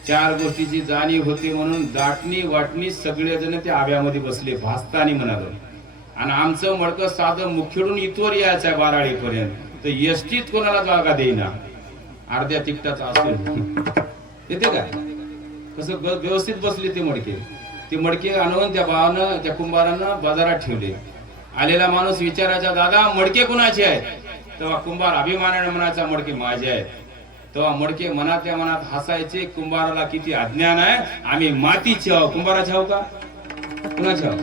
4 गोष्टीची जाणीव होती. म्हणून दाटणी वाटणी सगळेजण त्या आव्यामध्ये बसले, भाजतानी म्हणालो. आणि आमचं मडकं साधं मुखेडून इथवर यायचं आहे बाराळीपर्यंत, तर एसटीत कोणाला जागा देईना. अर्ध्या तिकटाचा असेल येते काय, कसं व्यवस्थित बसले ते मडके. ते मडके आणून त्या भावानं, त्या कुंभारानं बाजारात ठेवले. आलेला माणूस विचारायचा, दादा मडके कुणाचे आहेत? तेव्हा कुंभार अभिमानाने म्हणायचा, मडके माझे आहेत. तेव्हा मडके मनातल्या मनात हसायचे, कुंभाराला किती अज्ञान आहे, आम्ही मातीचे आहो. कुंभाराचे आहो का? कुणाचे आहो?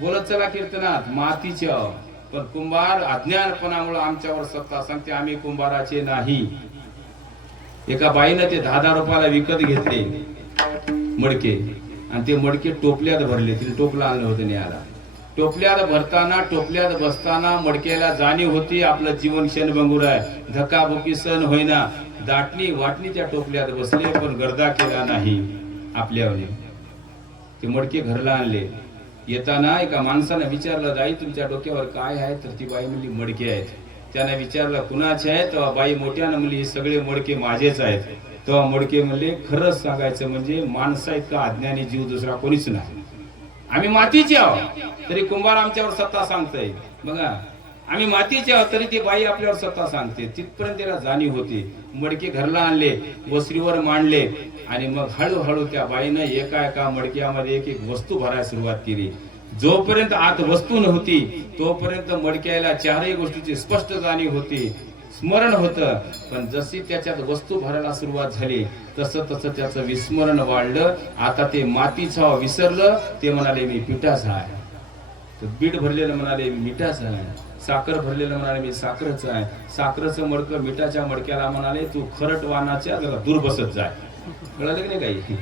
बोलत चला कीर्तनात, मातीचे आहो. पण कुंभार अज्ञानपणामुळे आमच्यावर सत्ता सांगते, आम्ही कुंभाराचे नाही. एका बाईनं ते 10,000 रुपयाला विकत घेतले मडके, आणि ते मडके टोपल्यात भरले. तिने टोपला आणलं होतं न्यायला. टोपल्यात भरताना, टोपल्यात बसताना मडक्याला जाणीव होती आपलं जीवन क्षणभंगूर आहे. धक्काबुक्की सण होईना. दाटणी वाटणी त्या टोपल्यात बसले, पण गर्दा केला नाही आपल्यावर. ते मडके घरला आणले. येताना एका माणसाने विचारलं, दाई तुमच्या डोक्यावर काय आहे? तर ती बाई म्हणली, मडके आहेत. त्याने विचारलं कुणाचे आहेत? तेव्हा बाई मोठ्यानं म्हणली, हे सगळे मडके माझेच आहेत. तेव्हा मडके म्हणले, खरंच सांगायचं म्हणजे माणसा इतका अज्ञानी जीव दुसरा कोणीच नाही. आम्ही मातीचे आहोत तरी कुंभार आमच्यावर सत्ता सांगतोय. बघा, आम्ही मातीचे आहोत तरी ती बाई आपल्यावर सत्ता सांगते. तिथपर्यंत त्याला जाणीव होती. मडके घरला आणले, वसरीवर मांडले, आणि मग हळूहळू त्या बाईनं एका एका मडक्यामध्ये एक एक वस्तू भरायला सुरुवात केली. जोपर्यंत आत वस्तू नव्हती तोपर्यंत मडक्याला 4ही गोष्टीची स्पष्ट जाणीव होती, स्मरण होतं. पण जशी त्याच्यात वस्तू भरायला सुरुवात झाली तसं तसं त्याचं विस्मरण वाढलं. आता ते मातीचं विसरलं. ते म्हणाले, मी पिठाचा आहे. तर बीट भरलेलं म्हणाले, मी मिठाचं आहे. साखर भरलेलं म्हणाले, मी साखरचं आहे. साखरेचं मडकं मिठाच्या मडक्याला म्हणाले, तू खरटवानाच्या जरा दूर बसत जाय. कळलं की नाही काही?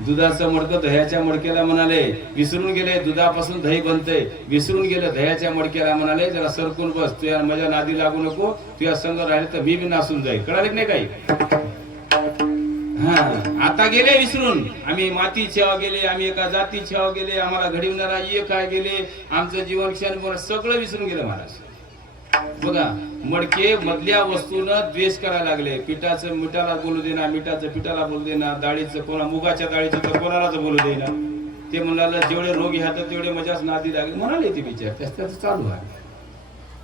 दुधाचं मडकं दह्याच्या मडक्याला म्हणाले, विसरून गेले दुधापासून दही बनतंय. विसरून गेलं दह्याच्या मडक्याला म्हणाले, जरा सरकून बस, तुझ्या माझ्या नादी लागू नको, तुझ्या संग राहिले तर मी बी नासून जाईल. कळलं की नाही काही? हा, आता गेले विसरून. आम्ही मातीचे गेले, आम्ही एका जातीचे गेले, आम्हाला घडविणारा एक आहे गेले, आमचं जीवन क्षण सगळं विसरून गेलं महाराज. बघा, मडके मधल्या वस्तूनं द्वेष करायला लागले. पिठाचं मिठाला बोलू देना, मिठाचं पिठाला बोलू देना, डाळीचं कोणा, मुगाच्या डाळीचं तर कोणालाच बोलू देना. ते म्हणाला, जेवढे रोग ह्यात तेवढे मजाच नादी लागले म्हणाले ते विचार. त्याचं चालू आहे.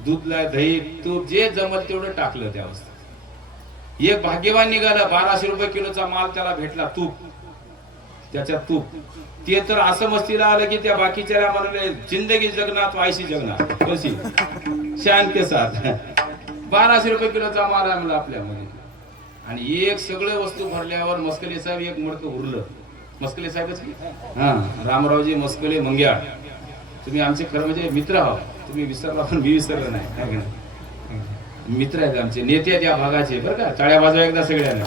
दूधला, दही, तूप जे जमत तेवढं टाकलं त्या अवस्थेत. एक भाग्यवान निघाला, 1200 रुपये किलोचा माल त्याला भेटला. तूप, त्याच्यात तूप. ते तर असं मस्तीला आलं की त्या बाकीच्या म्हणाले, जिंदगी जगणार आयशी जगणार कशी शान के साथ. 1200 रुपये किलोचा माल आहे मला आपल्यामध्ये. आणि एक सगळे वस्तू भरल्यावर मस्कले साहेब एक मडकं उरलं. मस्कले साहेबच की, हा, रामरावजी मस्कले मंग्याळ. तुम्ही आमचे खरं म्हणजे मित्र आहोत. तुम्ही विसरला पण मी विसरलं नाही. काय घेणं, मित्र आहेत आमचे, नेते आहेत या भागाचे. बरं का, टाळ्या वाजवा एकदा सगळ्यांना.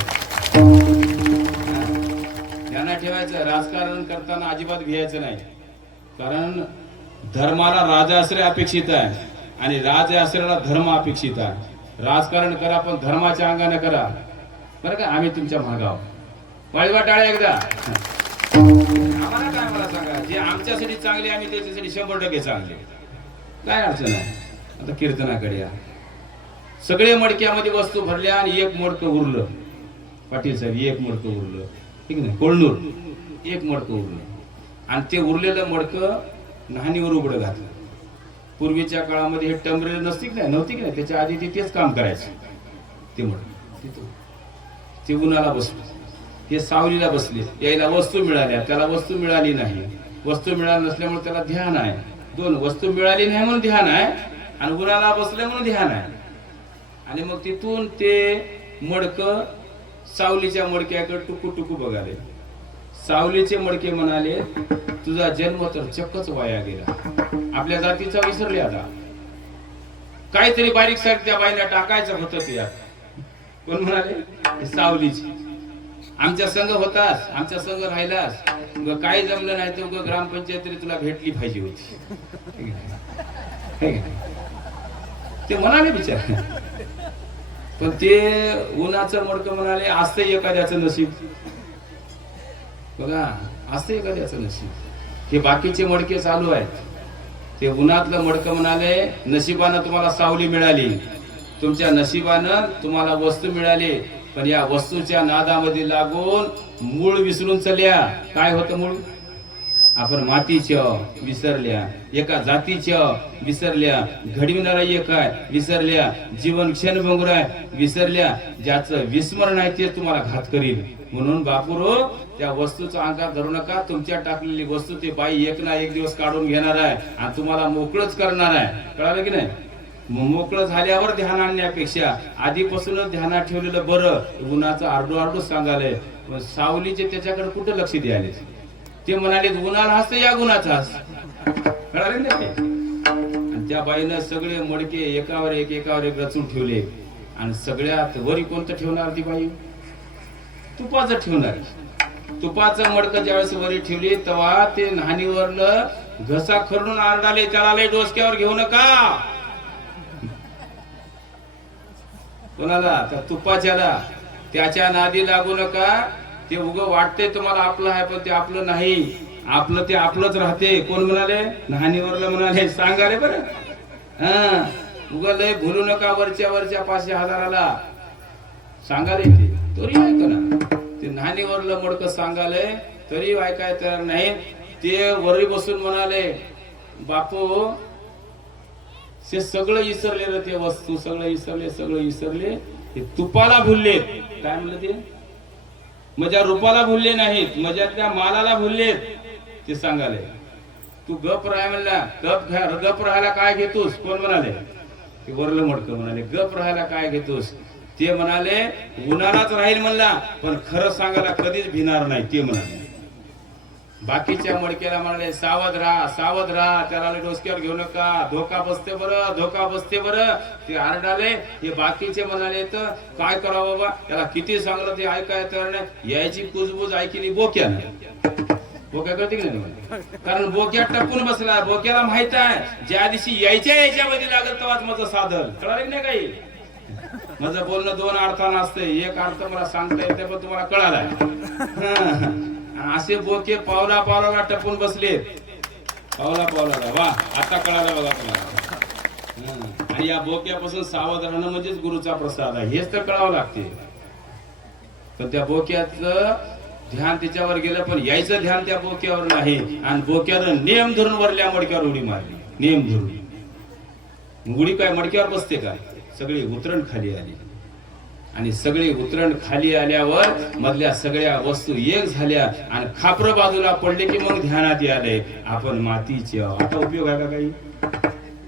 ध्यानात ठेवायचं, राजकारण करताना अजिबात भियायचं नाही. कारण धर्माला राजाश्रय अपेक्षित आहे आणि राजाश्रयाला धर्म अपेक्षित आहे. राजकारण करा पण धर्माच्या अंगाने करा. बरं का, आम्ही तुमच्या मागाव. वाजवा टाळ्या एकदा. आम्हाला काय, मला सांगा, जे आमच्यासाठी चांगले आम्ही त्याच्यासाठी 100% चांगले. काय अडचण आहे? आता कीर्तनाकडे या. सगळे मडक्यामध्ये वस्तू भरल्या आणि एक मडकं उरलं. पाटील साहेब, एक मडकं उरलं. ठीक नाही, कोळनूर एक मडकं उरलं आणि ते उरलेलं मडकं न्हाणीवर उघडं घातलं. पूर्वीच्या काळामध्ये हे टमरेल नसती की नाही, त्याच्या आधी ते तेच काम करायचं. ते मडकं तिथं ते उन्हाला बसले, हे सावलीला बसले. यायला वस्तू मिळाल्या, त्याला वस्तू मिळाली नाही. वस्तू मिळाली नसल्यामुळे त्याला ध्यान आहे. दोन वस्तू मिळाली नाही म्हणून ध्यान आहे आणि उन्हाला बसले म्हणून ध्यान आहे. आणि मग तिथून ते मडकं सावलीच्या मडक्याकडे टुकू टुकू बघाले. सावलीचे मडके म्हणाले, तुझा जन्म तर चक्कच वाया गेला. आपल्या जातीचा विसरले आता. काहीतरी बारीक सारीक त्या बाईला टाकायचं होतं ते. कोण म्हणाले? सावलीची. आमच्या संघ होतास, आमच्या संघ राहिलास, काही जमलं नाही तर ग्रामपंचायत तरी तुला भेटली पाहिजे होती. ते म्हणाले बिचार. पण ते उन्हाचं मडकं म्हणाले, असतं एखाद्याचं नशीब. बघा, असतं एखाद्याचं नशीब. हे बाकीचे मडके चालू आहेत. ते उन्हातलं मडकं म्हणाले, नशिबानं तुम्हाला सावली मिळाली, तुमच्या नशिबानं तुम्हाला वस्तू मिळाली, पण या वस्तूच्या नादामध्ये लागून मूळ विसरून चल्या. काय होतं मूळ? आपण मातीच्या विसरल्या, एका जातीच्या विसरल्या, घडविणारा एक आहे विसरल्या, जीवन क्षणभंगुर आहे विसरल्या. ज्याचं विस्मरण आहे ते तुम्हाला घात करील. म्हणून बापूरो, त्या वस्तूचा अंगात धरू नका. तुमच्या टाकलेली वस्तू ते बाई एक ना एक दिवस काढून घेणार आहे आणि तुम्हाला मोकळच करणार आहे. कळालं की नाही? मोकळं झाल्यावर ध्यान आणण्यापेक्षा आधीपासूनच ध्यानात ठेवलेलं बरं. उन्हाचं आरडू सांगाले, सावलीचे त्याच्याकडे कुठं लक्ष द्यायले? ते म्हणाले, उन्हाला हसत या गुणाचा हस. कळाले ना ते? आणि त्या बाईनं सगळे मडके एकावर एक रचून ठेवले. आणि सगळ्यात वरी कोणतं ठेवणार ती बाई? तुपाचं ठेवणार. तुपाचं मडकं ज्यावेळेस वरी ठेवली तेव्हा ते न्हाणीवरलं घसा खरडून आरडाले, त्याला लय डोसक्यावर घेऊ नका. कोणाला? त्या तुपाच्याला. त्याच्या नादी लागू नका. ते उगं वाटते तुम्हाला आपलं आहे, पण ते आपलं नाही. आपलं ते आपलंच राहते. कोण म्हणाले? न्हाणीवरला म्हणाले. सांगा रे बरं. हा, उगं लय भुलू नका. वरच्या 5,000 सांगाले ते तरी ऐक ना. ते न्हाणीवरलं मडकं सांगाले तरी ऐकाय तयार नाही. ते वरी बसून म्हणाले, बापू ते सगळं विसरले रे, ते वस्तू सगळं विसरले. ते तुपाला भुललेत. काय म्हणलं ते? माझ्या रूपाला भुलले नाहीत, माझ्या त्या मालाला भुललेत. ते सांगाले. तू गप राहाय म्हणला. गप राहायला काय घेतोस? कोण म्हणाले? ते वरलं मडकं म्हणाले, गप राहायला काय घेतोस? ते म्हणाले, उन्हालाच राहील म्हणला, पण खरं सांगायला कधीच भिणार नाही. ते म्हणाले. बाकीच्या मडक्याला म्हणाले, सावध राहा, त्याला डोसक्यावर घेऊ नका, धोका बसते बरं. ते आरडाले. हे बाकीचे म्हणाले, तर काय करावं बाबा, त्याला किती सांगलं ते ऐकाय तर नाही. यायची कुजबूज ऐकली बोक्या कळते की नाही? कारण बोक्या टपून बसला. बोक्याला माहित आहे ज्या दिवशी यायच्यामध्ये लागत तेव्हाच माझं साधन. कळालं की नाही? काही माझं बोलणं 2 अर्थानं असते. एक अर्थ मला सांगता येते पण तुम्हाला कळालाय. असे बोके पावला टपून बसले. पावला वा, आता कळालं बघा तुम्हाला. आणि या बोक्यापासून सावध राहणं म्हणजेच गुरुचा प्रसाद आहे. हेच तर कळावं लागते. पण त्या बोक्याचं ध्यान त्याच्यावर गेलं, पण यायचं ध्यान त्या बोक्यावर नाही. आणि बोक्यानं नेम धरून वरल्या मडक्यावर उडी मारली. नेम धरून उडी काय मडक्यावर बसते का? सगळी उतरण खाली आली. आणि सगळी उतरण खाली आल्यावर मधल्या सगळ्या वस्तू एक झाल्या आणि खापर बाजूला पडले की मग ध्यानात आले, आपण मातीचे आहोत. आता उपयोग आहे का काही?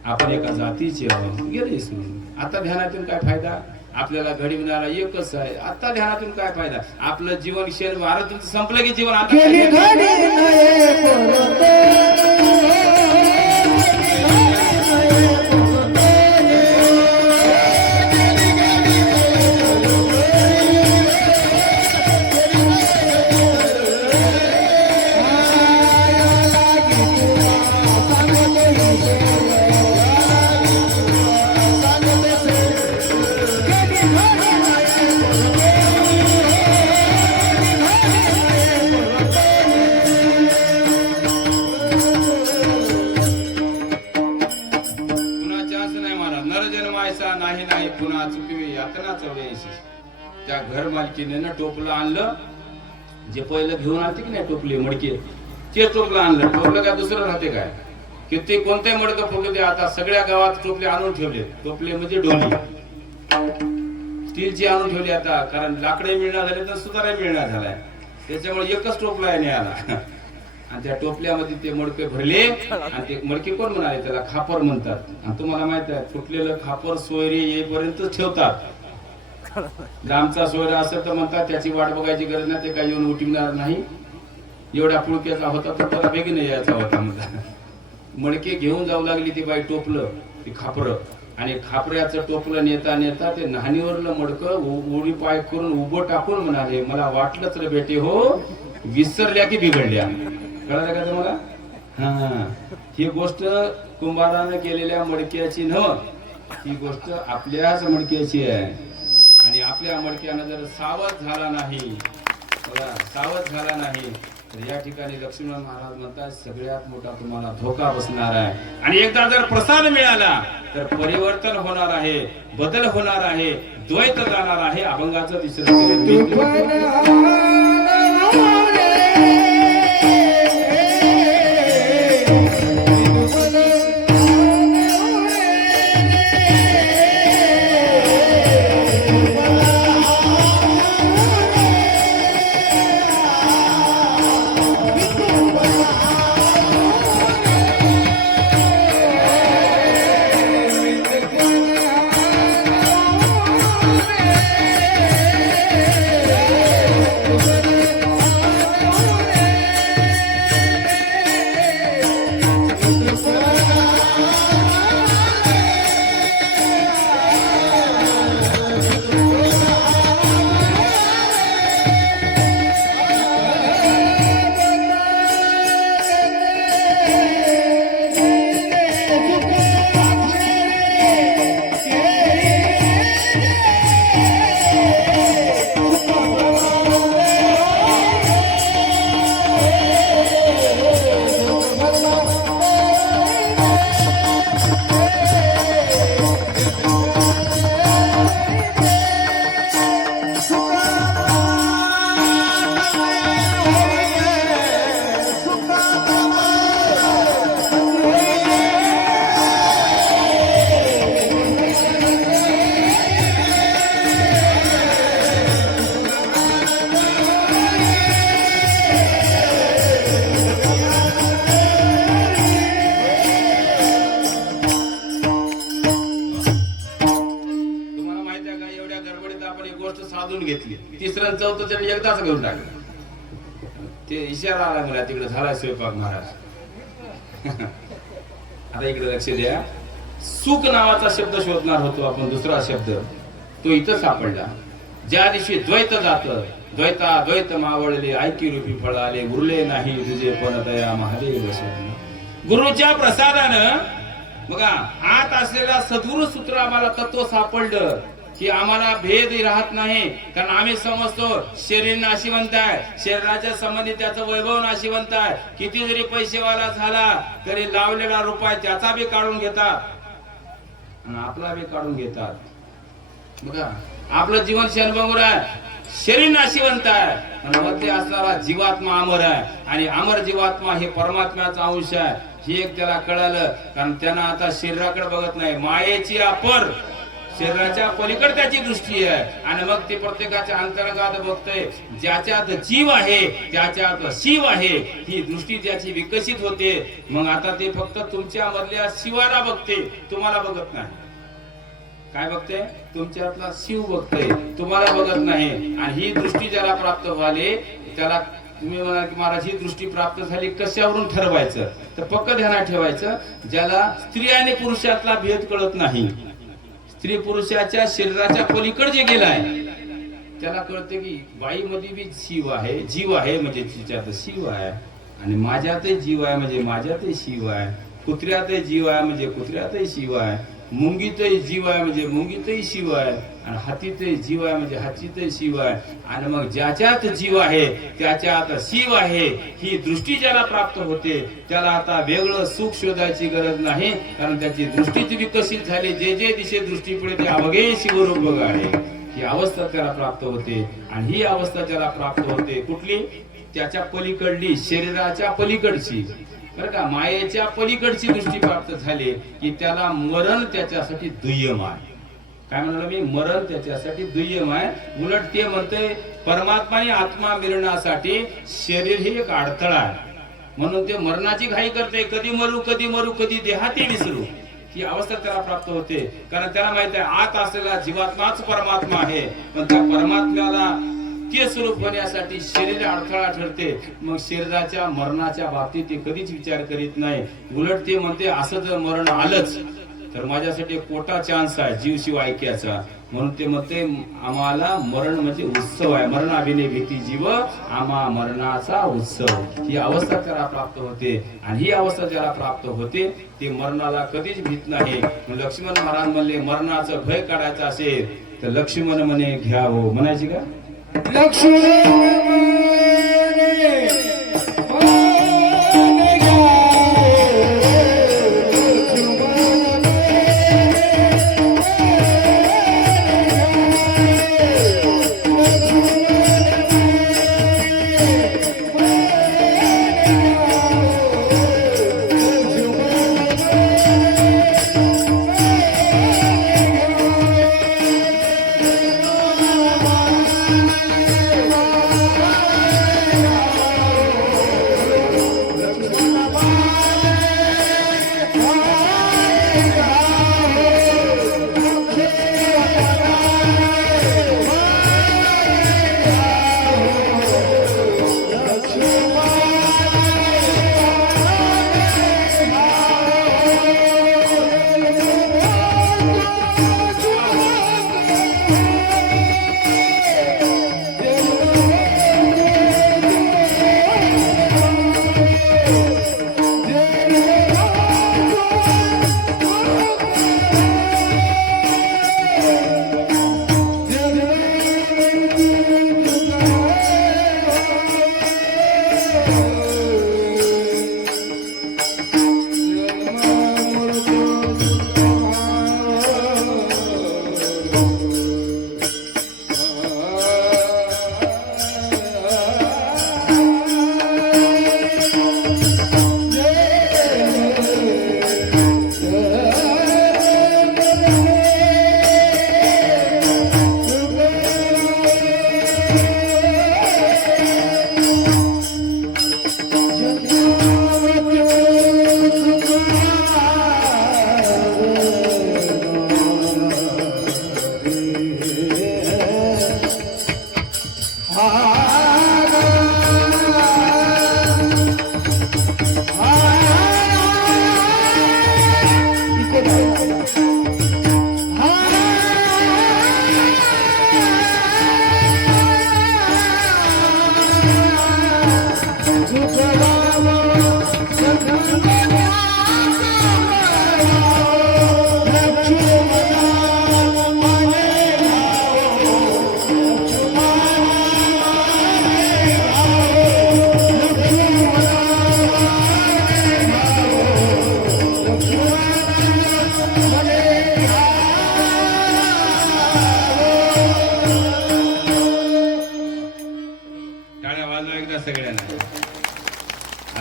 आपण एका जातीचे आहोत. गेले इसरून. आता ध्यानातून काय फायदा? आपल्याला घडविणारा एकच आहे. आता ध्यानातून काय फायदा? आपलं जीवन क्षण भारत संपलं की जीवन आता पुन्हा चुकवी यातना चढायची. त्या घर मालकीने टोपलं आणलं जे पहिलं घेऊन आलते की नाही टोपले मडके, ते टोपलं आणलं. टोपलं काय दुसरं राहते काय, किती कोणत्याही मडकं फुगू दे, आता सगळ्या गावात टोपले आणून ठेवले. टोपले म्हणजे डोली स्टीलची आणून ठेवली आता, कारण लाकडे मिळणार झाले तर सुतारा मिळणार झालाय, त्याच्यामुळे एकच टोपला आहे नाही आला. आणि त्या टोपल्यामध्ये ते मडके भरले. आणि ते मडके कोण म्हणाले, त्याला खापर म्हणतात. आणि तुम्हाला माहित आहे फुटलेलं खापर सोयरे येईपर्यंत ठेवतात. लांबचा सोयरा असेल तर म्हणतात त्याची वाट बघायची गरज नाही, ते काही येऊन उठविणार नाही. एवढा पुळक्याचा होता तर त्याला बेगीन यायचा होता म्हणतात. मडके घेऊन जाऊ लागली ती बाई टोपलं, ती खापर. आणि खापऱ्याचं टोपलं नेता नेता ते नाहणीवरलं मडकं उडी पाय करून उभं टाकून म्हणाले, मला वाटलंच रे बेटे हो, विसरल्या की बिघडल्या. कळलं का तुम्हाला? हा, ही गोष्ट कुंभारानं केलेल्या मडक्याची नव्ह, ही गोष्ट आपल्याच मडक्याची आहे. आणि आपल्या मडक्यानं जर सावध झाला नाही, बघा सावध झाला नाही, तर या ठिकाणी लक्ष्मण महाराज म्हणतात सगळ्यात मोठा तुम्हाला धोका बसणार आहे. आणि एकदा जर प्रसाद मिळाला तर परिवर्तन होणार आहे, बदल होणार आहे, द्वैत जाणार आहे, अभंगाचं साधून घेतली. तिसरं चौथं जण एकदाच घेऊन टाकलं. ते इशारा आला मला तिकडे झाला स्वयंपाक महाराज. आता इकडे लक्ष द्या. सुख नावाचा शब्द शोधणार होतो आपण, दुसरा शब्द तो इथं सापडला. ज्या दिवशी द्वैत जात, द्वैता द्वैत मावळले, ऐकी रूपी फळ आले, उरले नाही तुझे पण दया महादेव. गुरुच्या प्रसादानं बघा आत असलेला सद्गुरु सूत्र आम्हाला तत्व सापडलं की आम्हाला भेद राहत नाही. कारण आम्ही समजतो शरीर नाशिवंत आहे, शरीराच्या संबंधी त्याचं वैभव नाशिवंत आहे. किती जरी पैसेवाला झाला तरी लावलेला रुपये त्याचा बी काढून घेतात आणि आपला बी काढून घेतात. बघा आपलं जीवन क्षणभंगुर आहे, शरीर नाशिवंत आहे आणि मध्ये असणारा जीवात्मा अमर आहे. आणि अमर जीवात्मा हे परमात्म्याचा अंश आहे. हे एक त्याला कळालं. कारण त्यानं आता शरीराकडे बघत नाही, मायेची अपर शरीराच्या पलीकडे त्याची दृष्टी आहे. आणि मग ते प्रत्येकाच्या अंतर्गत बघतोय. ज्याच्यात जीव आहे त्याच्यात शिव आहे, ही दृष्टी त्याची विकसित होते. मग आता ते फक्त तुमच्या मधल्या शिवाला बघते, तुम्हाला बघत नाही. काय बघते? तुमच्यातला शिव बघते, तुम्हाला बघत नाही. आणि ही दृष्टी ज्याला प्राप्त व्हाली त्याला तुम्ही म्हणाल की महाराज ही दृष्टी प्राप्त झाली कशावरून ठरवायचं? तर पक्क ध्यानात ठेवायचं, ज्याला स्त्री आणि पुरुषातला भेद कळत नाही, स्त्री पुरुषाच्या शरीराच्या पलीकडे जे गेलाय त्याला कळते की बाई मध्ये बी शिव आहे, जीव आहे म्हणजे तिच्यात शिव आहे. आणि माझ्यातही जीव आहे म्हणजे माझ्यातही शिव आहे. कुत्र्यातही जीव आहे म्हणजे कुत्र्यातही शिव आहे. मुंगीतही जीव आहे म्हणजे मुंगीतही शिव आहे. आणि हातीतही जीव आहे म्हणजे हातीतही शिव आहे. आणि मग ज्याच्यात जीव आहे त्याच्यात शिव आहे, ही दृष्टी ज्याला प्राप्त होते त्याला आता वेगळं सुख शोधायची गरज नाही. कारण त्याची दृष्टीच विकसित झाली. जे जे दिशे दृष्टी पुढे ते अवघे शिवरूप आहे. ही अवस्था त्याला प्राप्त होते. आणि ही अवस्था त्याला प्राप्त होते कुठली? त्याच्या पलीकडली, शरीराच्या पलीकडची, बरं का, मायेच्या पलीकडची दृष्टी प्राप्त झाली की त्याला मरण त्याच्यासाठी दुय्यम आहे. काय म्हणाल मी? मरण त्याच्यासाठी दुय्यम आहे. उलट ते म्हणते परमात्मा आणि आत्मा मिळण्यासाठी शरीर ही एक अडथळा आहे. म्हणून ते मरणाची घाई करते, कधी मरू कधी मरू, कधी देहाती विसरू. ही अवस्था त्याला प्राप्त होते. कारण त्याला माहित आहे आत असलेला जीवात्माच परमात्मा आहे. पण त्या परमात्म्याला ते स्वरूप होण्यासाठी शरीर अडथळा ठरते. मग शरीराच्या मरणाच्या बाबतीत ते कधीच विचार करीत नाही. उलट ते म्हणते असं जर मरण आलंच तर माझ्यासाठी कोटा चान्स आहे जीव शिव ऐक्याचा. म्हणून ते म्हणते आम्हाला मरण म्हणजे उत्सव आहे. मरणाभिने भीती जीव आम्हा मरणाचा उत्सव. ही अवस्था त्याला प्राप्त होते. आणि ही अवस्था ज्याला प्राप्त होते ते मरणाला कधीच भीत नाही. लक्ष्मण महाराज म्हणले मरणाचं भय काढायचं असेल तर लक्ष्मण म्हणे घ्या हो. म्हणायची का?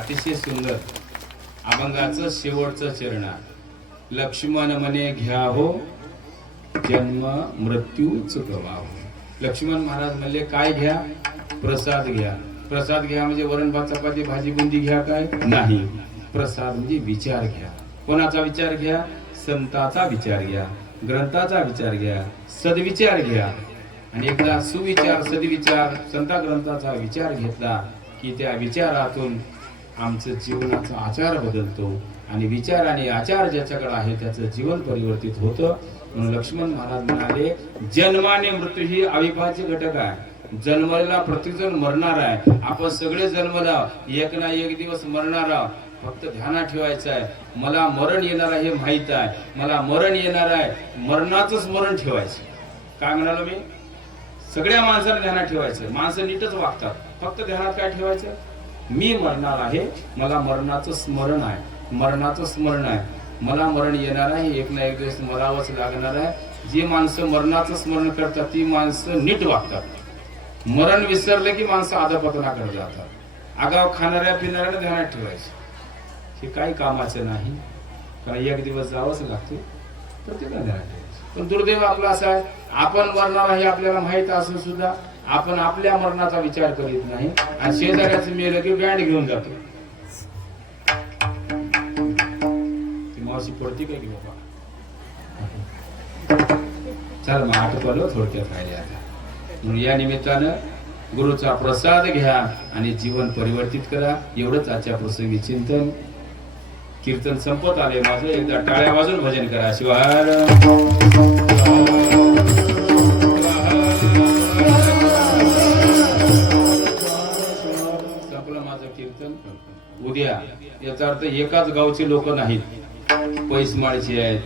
अतिशय सुंदर अभंगाचं शेवटचं चरण. लक्ष्मण म्हणे घ्या हो जन्म मृत्यू चुकवाव. लक्ष्मण महाराज म्हणले काय घ्या? प्रसाद घ्या. प्रसाद घ्या म्हणजे वरण भात चपाती भाजी बुंदी घ्या काय? नाही. प्रसाद म्हणजे विचार घ्या. कोणाचा विचार घ्या? संताचा विचार घ्या, ग्रंथाचा विचार घ्या, सद्विचार घ्या. आणि एकदा सुविचार सद्विचार संता ग्रंथाचा विचार घेतला की त्या विचारातून आमचं जीवनाचा आचार बदलतो. आणि विचार आणि आचार ज्याच्याकडे आहे त्याचं जीवन परिवर्तित होतं. म्हणून लक्ष्मण महाराज म्हणाले जन्माने मृत्यू ही अविभाज्य घटक आहे. जन्माला प्रत्येकजण मरणार आहे. आपण सगळे जन्मला एक ना एक दिवस मरणार आहोत. फक्त ध्यानात ठेवायचं आहे मला मरण येणार आहे हे माहित आहे. मला मरण येणार आहे, मरणाचं स्मरण ठेवायचं. काय म्हणालो मी? सगळ्या माणसाला ध्यानात ठेवायचं. माणसं नीटच वागतात. फक्त ध्यानात काय ठेवायचं? मी मरणार आहे, मला मरणाचं स्मरण आहे, मरणाचं स्मरण आहे. मला मरण येणार आहे, एक ना एक दिवस मरावंच लागणार आहे. जी माणसं मरणाचं स्मरण करतात ती माणसं नीट वागतात. मरण विसरले की माणसं अधपतनाकडे जातात. आगाव खाणाऱ्या पिणाऱ्याला ध्यानात ठेवायचं, हे काही कामाचं नाही, कारण एक दिवस जावंच लागते, प्रत्येकाला ध्यानात ठेवायचं. पण दुर्दैव आपला असा आहे, आपण मरणार हे आपल्याला माहित असून सुद्धा आपण आपल्या मरणाचा विचार करीत नाही आणि शेजाऱ्याचं मेलं की बँड घेऊन जातो. ती मावशी पडती काय की बाबा. चल मग आटोपलो थोडक्यात राहिले आता. म्हणून या निमित्तानं गुरुचा प्रसाद घ्या आणि जीवन परिवर्तित करा. एवढंच आजच्या प्रसंगी चिंतन. कीर्तन संपत आले माझं. एकदा टाळ्या वाजून भजन करा. शिवाय कीर्तन. उद्या याचा अर्थ एकाच गावचे लोक नाहीत, पैसमाळची आहेत,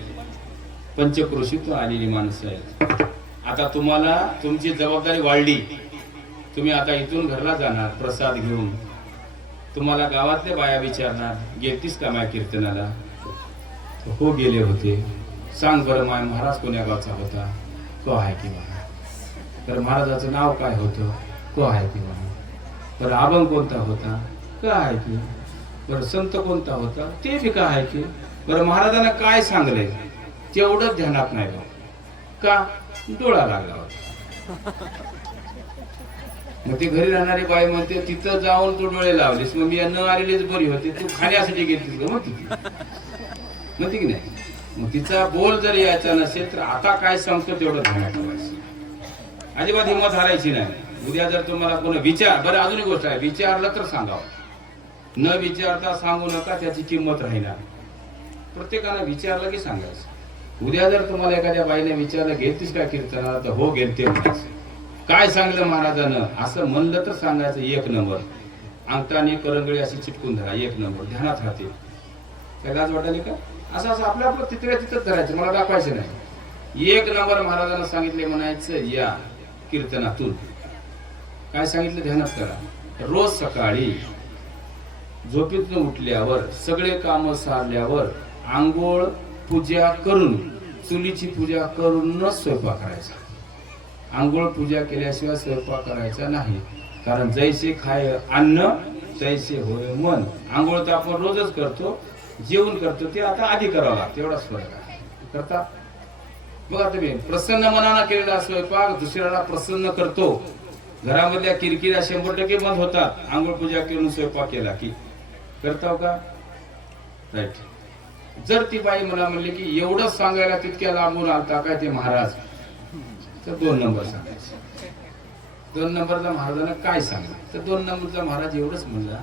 पंचक्रोशीतून आलेली माणसं आहेत. आता तुम्हाला तुमची जबाबदारी वाढली. तुम्ही आता इथून घरला जाणार प्रसाद घेऊन. तुम्हाला गावातल्या बाया विचारणार, गेलतीस का माय कीर्तनाला? हो गेले होते. सांग बरं माय महाराज कोण्या गावचा होता? तो आहे की बा. तर महाराजाचं नाव काय होतं? तो आहे की बा. बरं अभंग कोणता होता? का आहे की. बरं संत कोणता होता? ते बी का आहे की. बरं महाराजांना काय सांगले तेवढं ध्यानात नाही बा. का? डोळा लागला होता. मग ती घरी राहणारी बाई म्हणते तिथं जाऊन तू डोळे लावलीस, मग मी न आलेलीच बरी होती, तू खाण्यासाठी घेतलीस का? म्हणते की नाही. मग तिचा बोल जर यायचा नसेल तर आता काय सांगतो तेवढं ध्यानात ठेवायचं. अजिबात हिंमत हारायची नाही. उद्या जर तुम्हाला कोणी विचार, बरं अजून एक गोष्ट आहे, विचारलं तर सांगावं. न विचारता सांगू नका, त्याची किंमत राहीणार. प्रत्येकानं विचारलं की सांगायचं. उद्या जर तुम्हाला एखाद्या बाईने विचारलं गेलतीस का कीर्तनाला, तर हो गेलते म्हणायचं. काय सांगलं महाराजानं असं म्हणलं तर सांगायचं. एक नंबर. अंगठाने करंगळी अशी चिटकून धरा. एक नंबर. ध्यानात राहते. काय लाज वाटायली का? असं असं आपलं आपलं तिथल्या तिथंच धरायचं, मला दाखवायचं नाही. एक नंबर महाराजांना सांगितले म्हणायचं. या कीर्तनातून काय सांगितलं ध्यानात करा. रोज सकाळी झोपेतून उठल्यावर सगळे काम सारल्यावर आंघोळ पूजा करून, चुलीची पूजा करूनच स्वयंपाक करायचा. आंघोळ पूजा केल्याशिवाय स्वयंपाक करायचा नाही. कारण जैसे खाय अन्न तैसे होय मन. आंघोळ तर आपण रोजच करतो, जेवण करतो, ते आता आधी करावं लागतं. एवढाच फरक आहे. करता बघा तुम्ही. प्रसन्न मनानं केलेला स्वयंपाक दुसऱ्याला प्रसन्न करतो. घरामधल्या किरकिऱ्या 100% बंद होतात आंघोळ पूजा करून स्वयंपाक केला की. करताव का? राईट. जर ती बाई मला म्हणली की एवढं सांगायला तितक्या लांबून आलता काय ते महाराज, तर 2 नंबर सांगायचं. 2 नंबरचा महाराजांना काय सांगितलं तर 2 नंबरचा महाराज एवढंच म्हणला,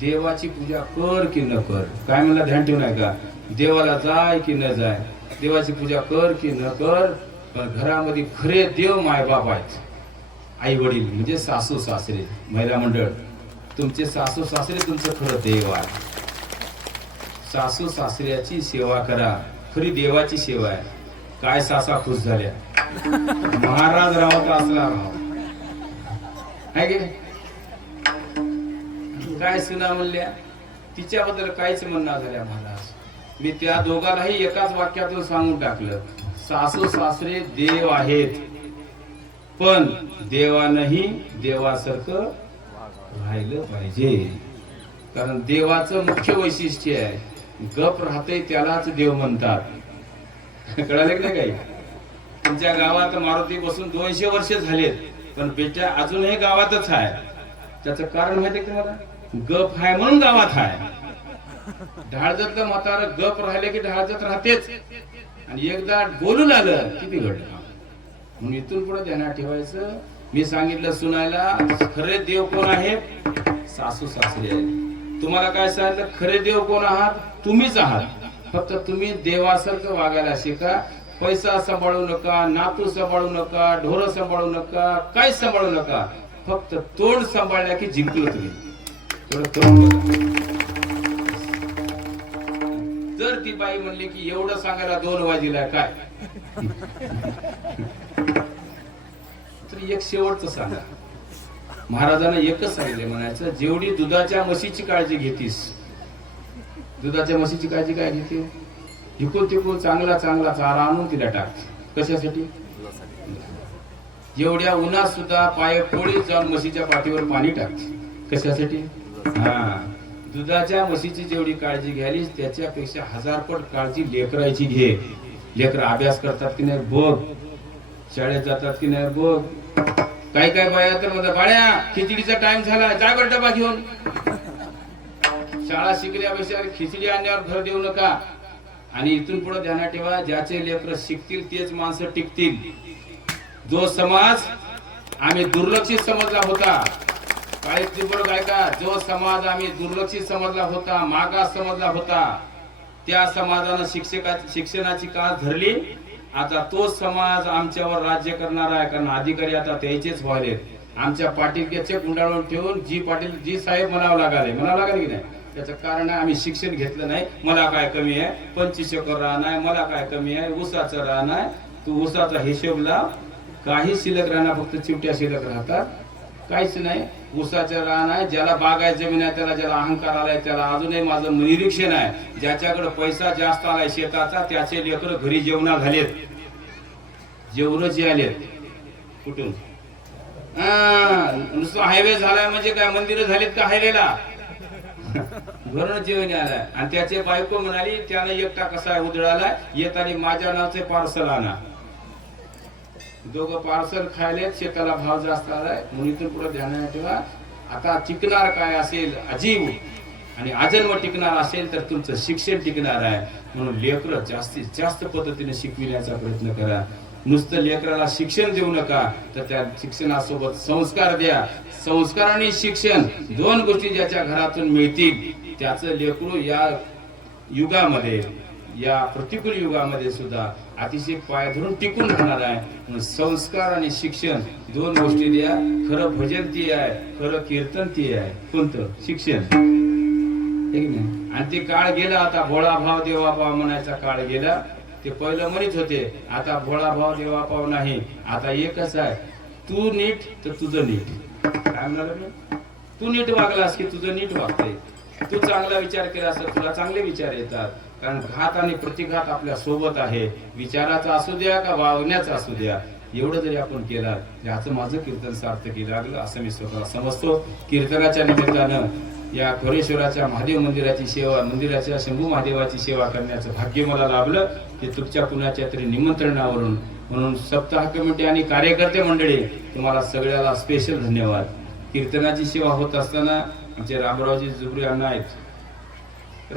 देवाची पूजा कर की न कर. काय म्हणला ध्यान ठेवून आहे का? देवाला जाय की न जाय, देवाची पूजा कर की न कर, पण घरामध्ये खरे देव मायबाप आहेत. आई वडील म्हणजे सासू सासरे. महिला मंडळ, तुमचे सासू सासरे तुमचं खरं देव आहे. सासू सासऱ्याची सेवा करा, खरी देवाची सेवा आहे. काय सासा खुश झाल्या. महाराज राव का असला राव आहे की नाही? काय सुना म्हणल्या तिच्याबद्दल काहीच म्हणणं झाल्या महाराज. मी त्या दोघांनाही एकाच वाक्यातून सांगून टाकलं. सासू सासरे देव आहेत, पण देवानंही देवासारखं राहिलं पाहिजे. कारण देवाचं मुख्य वैशिष्ट्य आहे, गप राहते त्यालाच देव म्हणतात. कळाले की नाही? काही तुमच्या गावात मारुती बसून 200 वर्ष झालेत, पण बेटा अजूनही गावातच आहे. त्याचं कारण माहितीये तुम्हाला? गप आहे म्हणून गावात आहे. ढाळजतलं म्हातारं गप राहिले की ढाळजत राहतेच, आणि एकदा बोलून आलं किती घडलं. म्हणून इथून पुढे ध्यानात ठेवायचं. मी सांगितलं सुनायला, खरे देव कोण आहे? सासू सासरे आहेत. तुम्हाला काय सांगितलं? खरे देव कोण आहात? तुम्हीच आहात. फक्त तुम्ही देवासारखं वागायला शिका. पैसा सांभाळू नका, नातू सांभाळू नका, ढोरं सांभाळू नका, काय सांभाळू नका. फक्त तोंड सांभाळल्या की जिंकलो तुम्ही. जर ती बाई म्हणली की एवढं सांगायला 2 वाजिला काय, तर एक शेवटचं सांगा. महाराजांना एकच सांगितले म्हणायचं, जेवढी दुधाच्या म्हशीची काळजी घेतीस, दुधाच्या म्हशीची काळजी काय घेते? इकून तिकून चांगला चांगला चारा आणून तिला टाक. कशासाठी? एवढ्या उन्हात सुद्धा पाय पोळी जाऊन म्हशीच्या पाठीवर पाणी टाकते. कशासाठी? हा, दुधाच्या म्हशीची जेवढी काळजी घ्यायली त्याच्यापेक्षा 1000 पट काळजी लेकराची घे. लेकर अभ्यास करतात की नाही बघ, शाळेत जातात की नाही बघ. काय काय बाया तर म्हणतात बाळ्या खिचडीचा टाइम झाला, काय बरं डबा घेऊन. शाळा शिकल्यापेक्षा खिचडी आणण्यावर भर देऊ नका. आणि इथून पुढे ध्यानात ठेवा, ज्याचे लेकर शिकतील तेच माणसं टिकतील. जो समाज आम्ही दुर्लक्षित समजला होता, जो समाज आम्ही दुर्लक्षित समजला होता, मागास समजला होता, त्या समाजानं शिक्षणाची कास धरली. आता तो समाज आमच्यावर राज्य करणार आहे, कारण अधिकारी आता त्याचेच व्हायलेत. आमच्या पाटील गुंडाळून ठेवून जी साहेब म्हणावं लागले की नाही. त्याचं कारण आहे आम्ही शिक्षण घेतलं नाही. मला काय कमी आहे, 25 एकर रान आहे, मला काय कमी आहे, ऊसाचं रान आहे. तू ऊसाचा हिशोब लाव, काही शिल्लक राहणार, फक्त चिवट्या शिल्लक राहतात, काहीच नाही. ऊसाचं रान आहे, ज्याला बागायत जमीन आहे त्याला, ज्याला अहंकार आलाय त्याला. अजूनही माझं निरीक्षण आहे, ज्याच्याकडे पैसा जास्त आलाय शेताचा त्याचे लेकर घरी जेवणा झालेत. जेवण जे आलेत कुठून? नुसतं हायवे झालाय म्हणजे काय मंदिरं झालीत का हायवेला? घरून जेवण आलाय. आणि त्याचे बायको म्हणाली त्यानं एकटा कसा उधळालाय, येताना माझ्या नावचे पार्सल आणा. दोघं पार्सल खायले, शेताला भाव जास्त आलाय. म्हणून इथून पुढे ध्यानात ठेवा, आता टिकणार काय असेल अजीब आणि आजन्म टिकणार असेल तर तुमचं शिक्षण टिकणार आहे. म्हणून लेकर जास्तीत जास्त पद्धतीने शिकविण्याचा प्रयत्न करा. नुसतं लेकराला शिक्षण देऊ नका, तर त्या शिक्षणासोबत संस्कार द्या. संस्कार आणि शिक्षण दोन गोष्टी ज्याच्या घरातून मिळतील त्याचं लेकरू या युगामध्ये, या प्रतिकूल युगामध्ये सुद्धा अतिशय पाय धरून टिकून राहणार आहे. संस्कार आणि शिक्षण दोन गोष्टी द्या. खरं भजन ती आहे, खरं कीर्तन ती आहे. कोणतं? शिक्षण. आणि ते काळ गेला, आता भोळा भाव देवा भाव म्हणायचा काळ गेला. ते पहिलं म्हणत होते, आता भोळा भाव देवा भाव नाही, आता एकच आहे, तू नीट तर तुझं नीट. काय म्हणाल मी? तू नीट वागलास की तुझं नीट वागतंय. तू चांगला विचार केला तर तुला चांगले विचार येतात. कारण घात आणि प्रतिघात आपल्या सोबत आहे. विचाराचा असू द्या का वागण्याचा असू द्या, एवढं जरी आपण केलं याचं माझं कीर्तन सार्थकी लागलं असं मी स्वतःला समजतो. कीर्तनाच्या निमित्तानं या खोरेश्वराच्या महादेव मंदिराची सेवा, मंदिराच्या शंभू महादेवाची सेवा करण्याचं भाग्य मला लाभलं. ते तुमच्या कुणाच्या तरी निमंत्रणावरून. म्हणून सप्ताह कमिटी आणि कार्यकर्ते मंडळी तुम्हाला सगळ्याला स्पेशल धन्यवाद. कीर्तनाची सेवा होत असताना आमचे रामरावजी जुबरे अण्णा आहेत,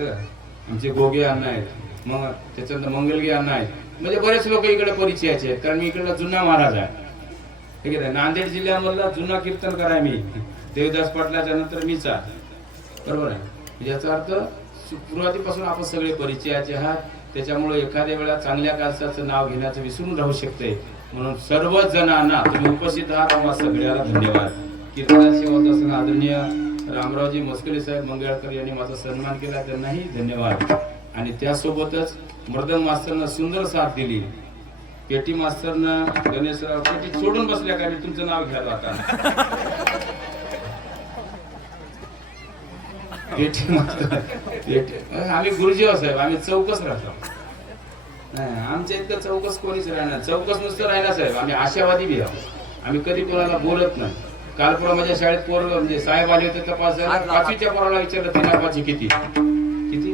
आमचे गोगे अण्णा आहेत, मग त्याच्यानंतर मंगलगे अण्णा आहेत. म्हणजे बरेच लोक इकडे परिचयाचे आहेत, कारण मी इकडला जुना महाराज आहे. ठीक आहे, नांदेड जिल्ह्यामधला जुना कीर्तनकार आहे मी. देवदास पाटलाच्या नंतर मीच आहे. बरोबर आहे. याचा अर्थ सुरुवातीपासून आपण सगळे परिचयाचे आहात. त्याच्यामुळे एखाद्या वेळा चांगल्या कालसाचं नाव घेण्याचं विसरून राहू शकते. म्हणून सर्व जणांना तुम्ही उपस्थित आहात आम्हा सगळ्याला धन्यवाद. कीर्तनाची सेवा होत असताना आदरणीय रामरावजी मस्करी साहेब मंगळकर यांनी माझा सन्मान केला, त्यांनाही धन्यवाद. आणि त्यासोबतच मर्दन मास्तरनं सुंदर साथ दिली. पेटी मास्तरनं गणेशराव पेटी सोडून बसल्या का मी तुमचं नाव घ्यायला आता. पेटी मास्तर आम्ही गुरुजीवा साहेब, आम्ही चौकस राहतो. आमच्या इतकं चौकस कोणीच राहणार. चौकस नुसतं राहिला साहेब, आम्ही आशावादी बी आहोत. आम्ही कधी कोणाला बोलत नाही. काल पुढे माझ्या शाळेत पोर म्हणजे साहेब आले होते तपास, 5वीच्या पोराला विचारलं 3 किती किती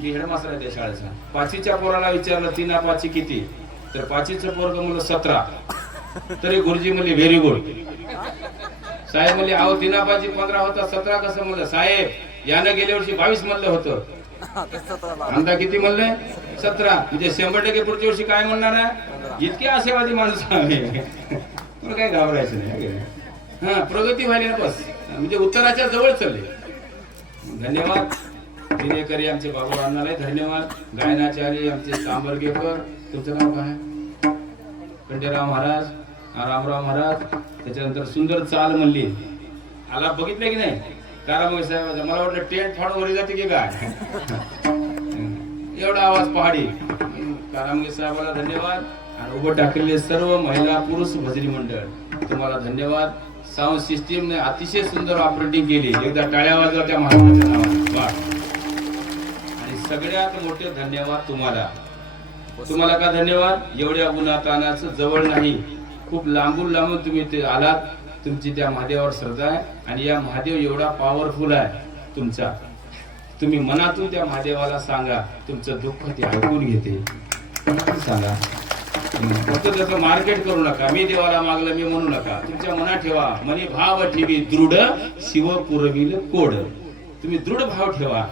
की हेडमास्टर आहे त्या शाळेचा. 5वीच्या पोराला विचारलं 3 किती, तर 5वीचं पोरग म्हणलं 17. तरी गुरुजी म्हणले व्हेरी गुड. साहेब म्हणले अहो 3 15 होता, 17 कसं म्हणलं? साहेब यानं गेल्या वर्षी 22 म्हणलं होतं, आमदा किती म्हणलंय? 17. म्हणजे 100% पुढच्या वर्षी काय म्हणणार आहे? इतके आशावादी माणूस आम्ही. तुला काय घाबरायचं नाही. हा, प्रगती व्हायला बस, म्हणजे उत्तराच्या जवळ चालले. धन्यवाद. दिनेकरी आमचे बाबू अण्णालाही धन्यवाद. गायनाचार्य आमचे सांबर्गेकर, तुमचं नाव काय? खंडेराव महाराज, रामराव महाराज. त्याच्यानंतर सुंदर चाल म्हणली आला, बघितलं की नाही? कारामोळी साहेब, मला वाटलं टेंट फाडून वरी जाते की काय, एवढा आवाज पहाडी. कारामोळी साहेबाला धन्यवाद. आणि उभं टाकलेले सर्व महिला पुरुष भजनी मंडळ तुम्हाला धन्यवाद. साऊंड सिस्टीमने अतिशय सुंदर ऑपरेटिंग केली. एकदा टाळ्या वाजवा त्या महाराजांच्या नावाने. आणि सगळ्यात मोठे धन्यवाद तुम्हाला. तुम्हाला का धन्यवाद. एवढ्या उन्हातानाचं जवळ नाही, खूप लांबून लांबून तुम्ही ते आलात. तुमची त्या महादेवावर श्रद्धा आहे आणि या महादेव एवढा पॉवरफुल आहे तुमचा. तुम्ही मनातून त्या महादेवाला सांगा, तुमचं दुःख ते ऐकून घेते. सांगा, फक्त त्याचं मार्केट करू नका. मी देवाला मागलं मी म्हणू नका. तुमच्या मनात ठेवा, मनी भाव ठेवी दृढ शिव पुरविल कोड. तुम्ही दृढ भाव ठेवा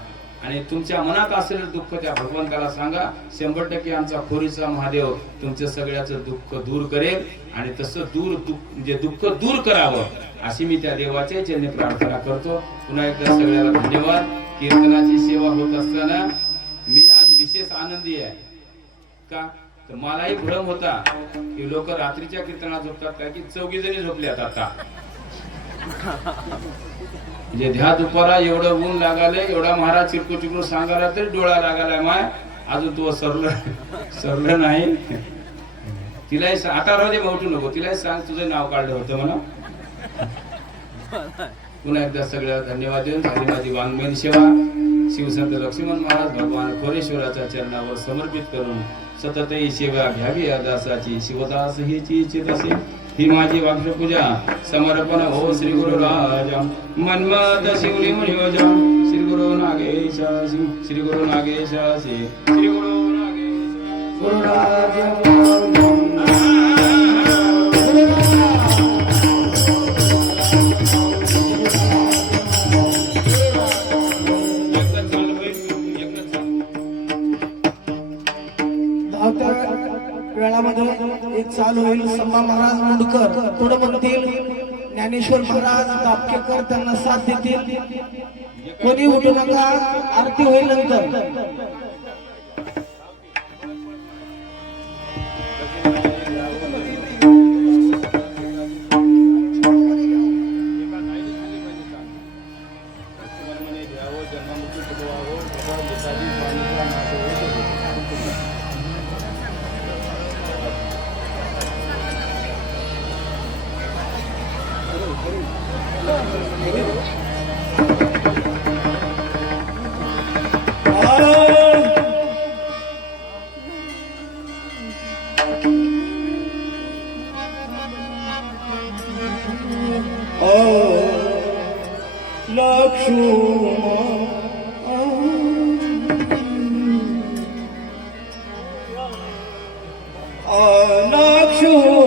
आणि तुमच्या मनात असलेलं दुःख त्या भगवंताला सांगा. 100% आमचा खोरीचा महादेव तुमचं सगळ्याचं दुःख दूर करेल आणि तसं म्हणजे दुःख दूर करावं अशी मी त्या देवाच्या चरणी प्रार्थना करतो. पुन्हा एकदा सगळ्याला धन्यवाद. कीर्तनाची सेवा होत असताना मी आज विशेष आनंदी आहे. का तर मलाही भ्रम होता की लोक रात्रीच्या कीर्तनात झोपतात काय, की 4 जणी झोपल्यात आता. म्हणजे ध्या दुपारा एवढं ऊन लागालय, एवढा महाराज चिरकू चिरकू सांगायला तरी डोळा लागालाय. माय अजून तू सरलं नाही. तिलाही आता राहू दे, उठू नको. तिलाही सांग तुझं नाव काढलं होतं म्हणा. पुन्हा एकदा सगळ्याला धन्यवाद देऊन झाली माझी वाङ्मयीन सेवा शिवसंत लक्ष्मण महाराज भगवान खोरेश्वराच्या चरणावर समर्पित करून सतत ही सेवा घ्यावी दासाची. शिवदास हीची इच्छित असे ही माझी वाक्य पूजा समर्पण हो श्री गुरु राजा मन्मथ शिवली मुनियोजा श्री गुरु नागेशा श्री गुरु नागेशा श्री गुरु नागेशा. वेळामध्ये एक चालू होईल. संभा महाराज मुंडकर थोडं म्हणतील, ज्ञानेश्वर महाराज दापकेकर त्यांना साथ देतील. कोणी उठू नका, आरती होईल नंतर. लक्ष्मण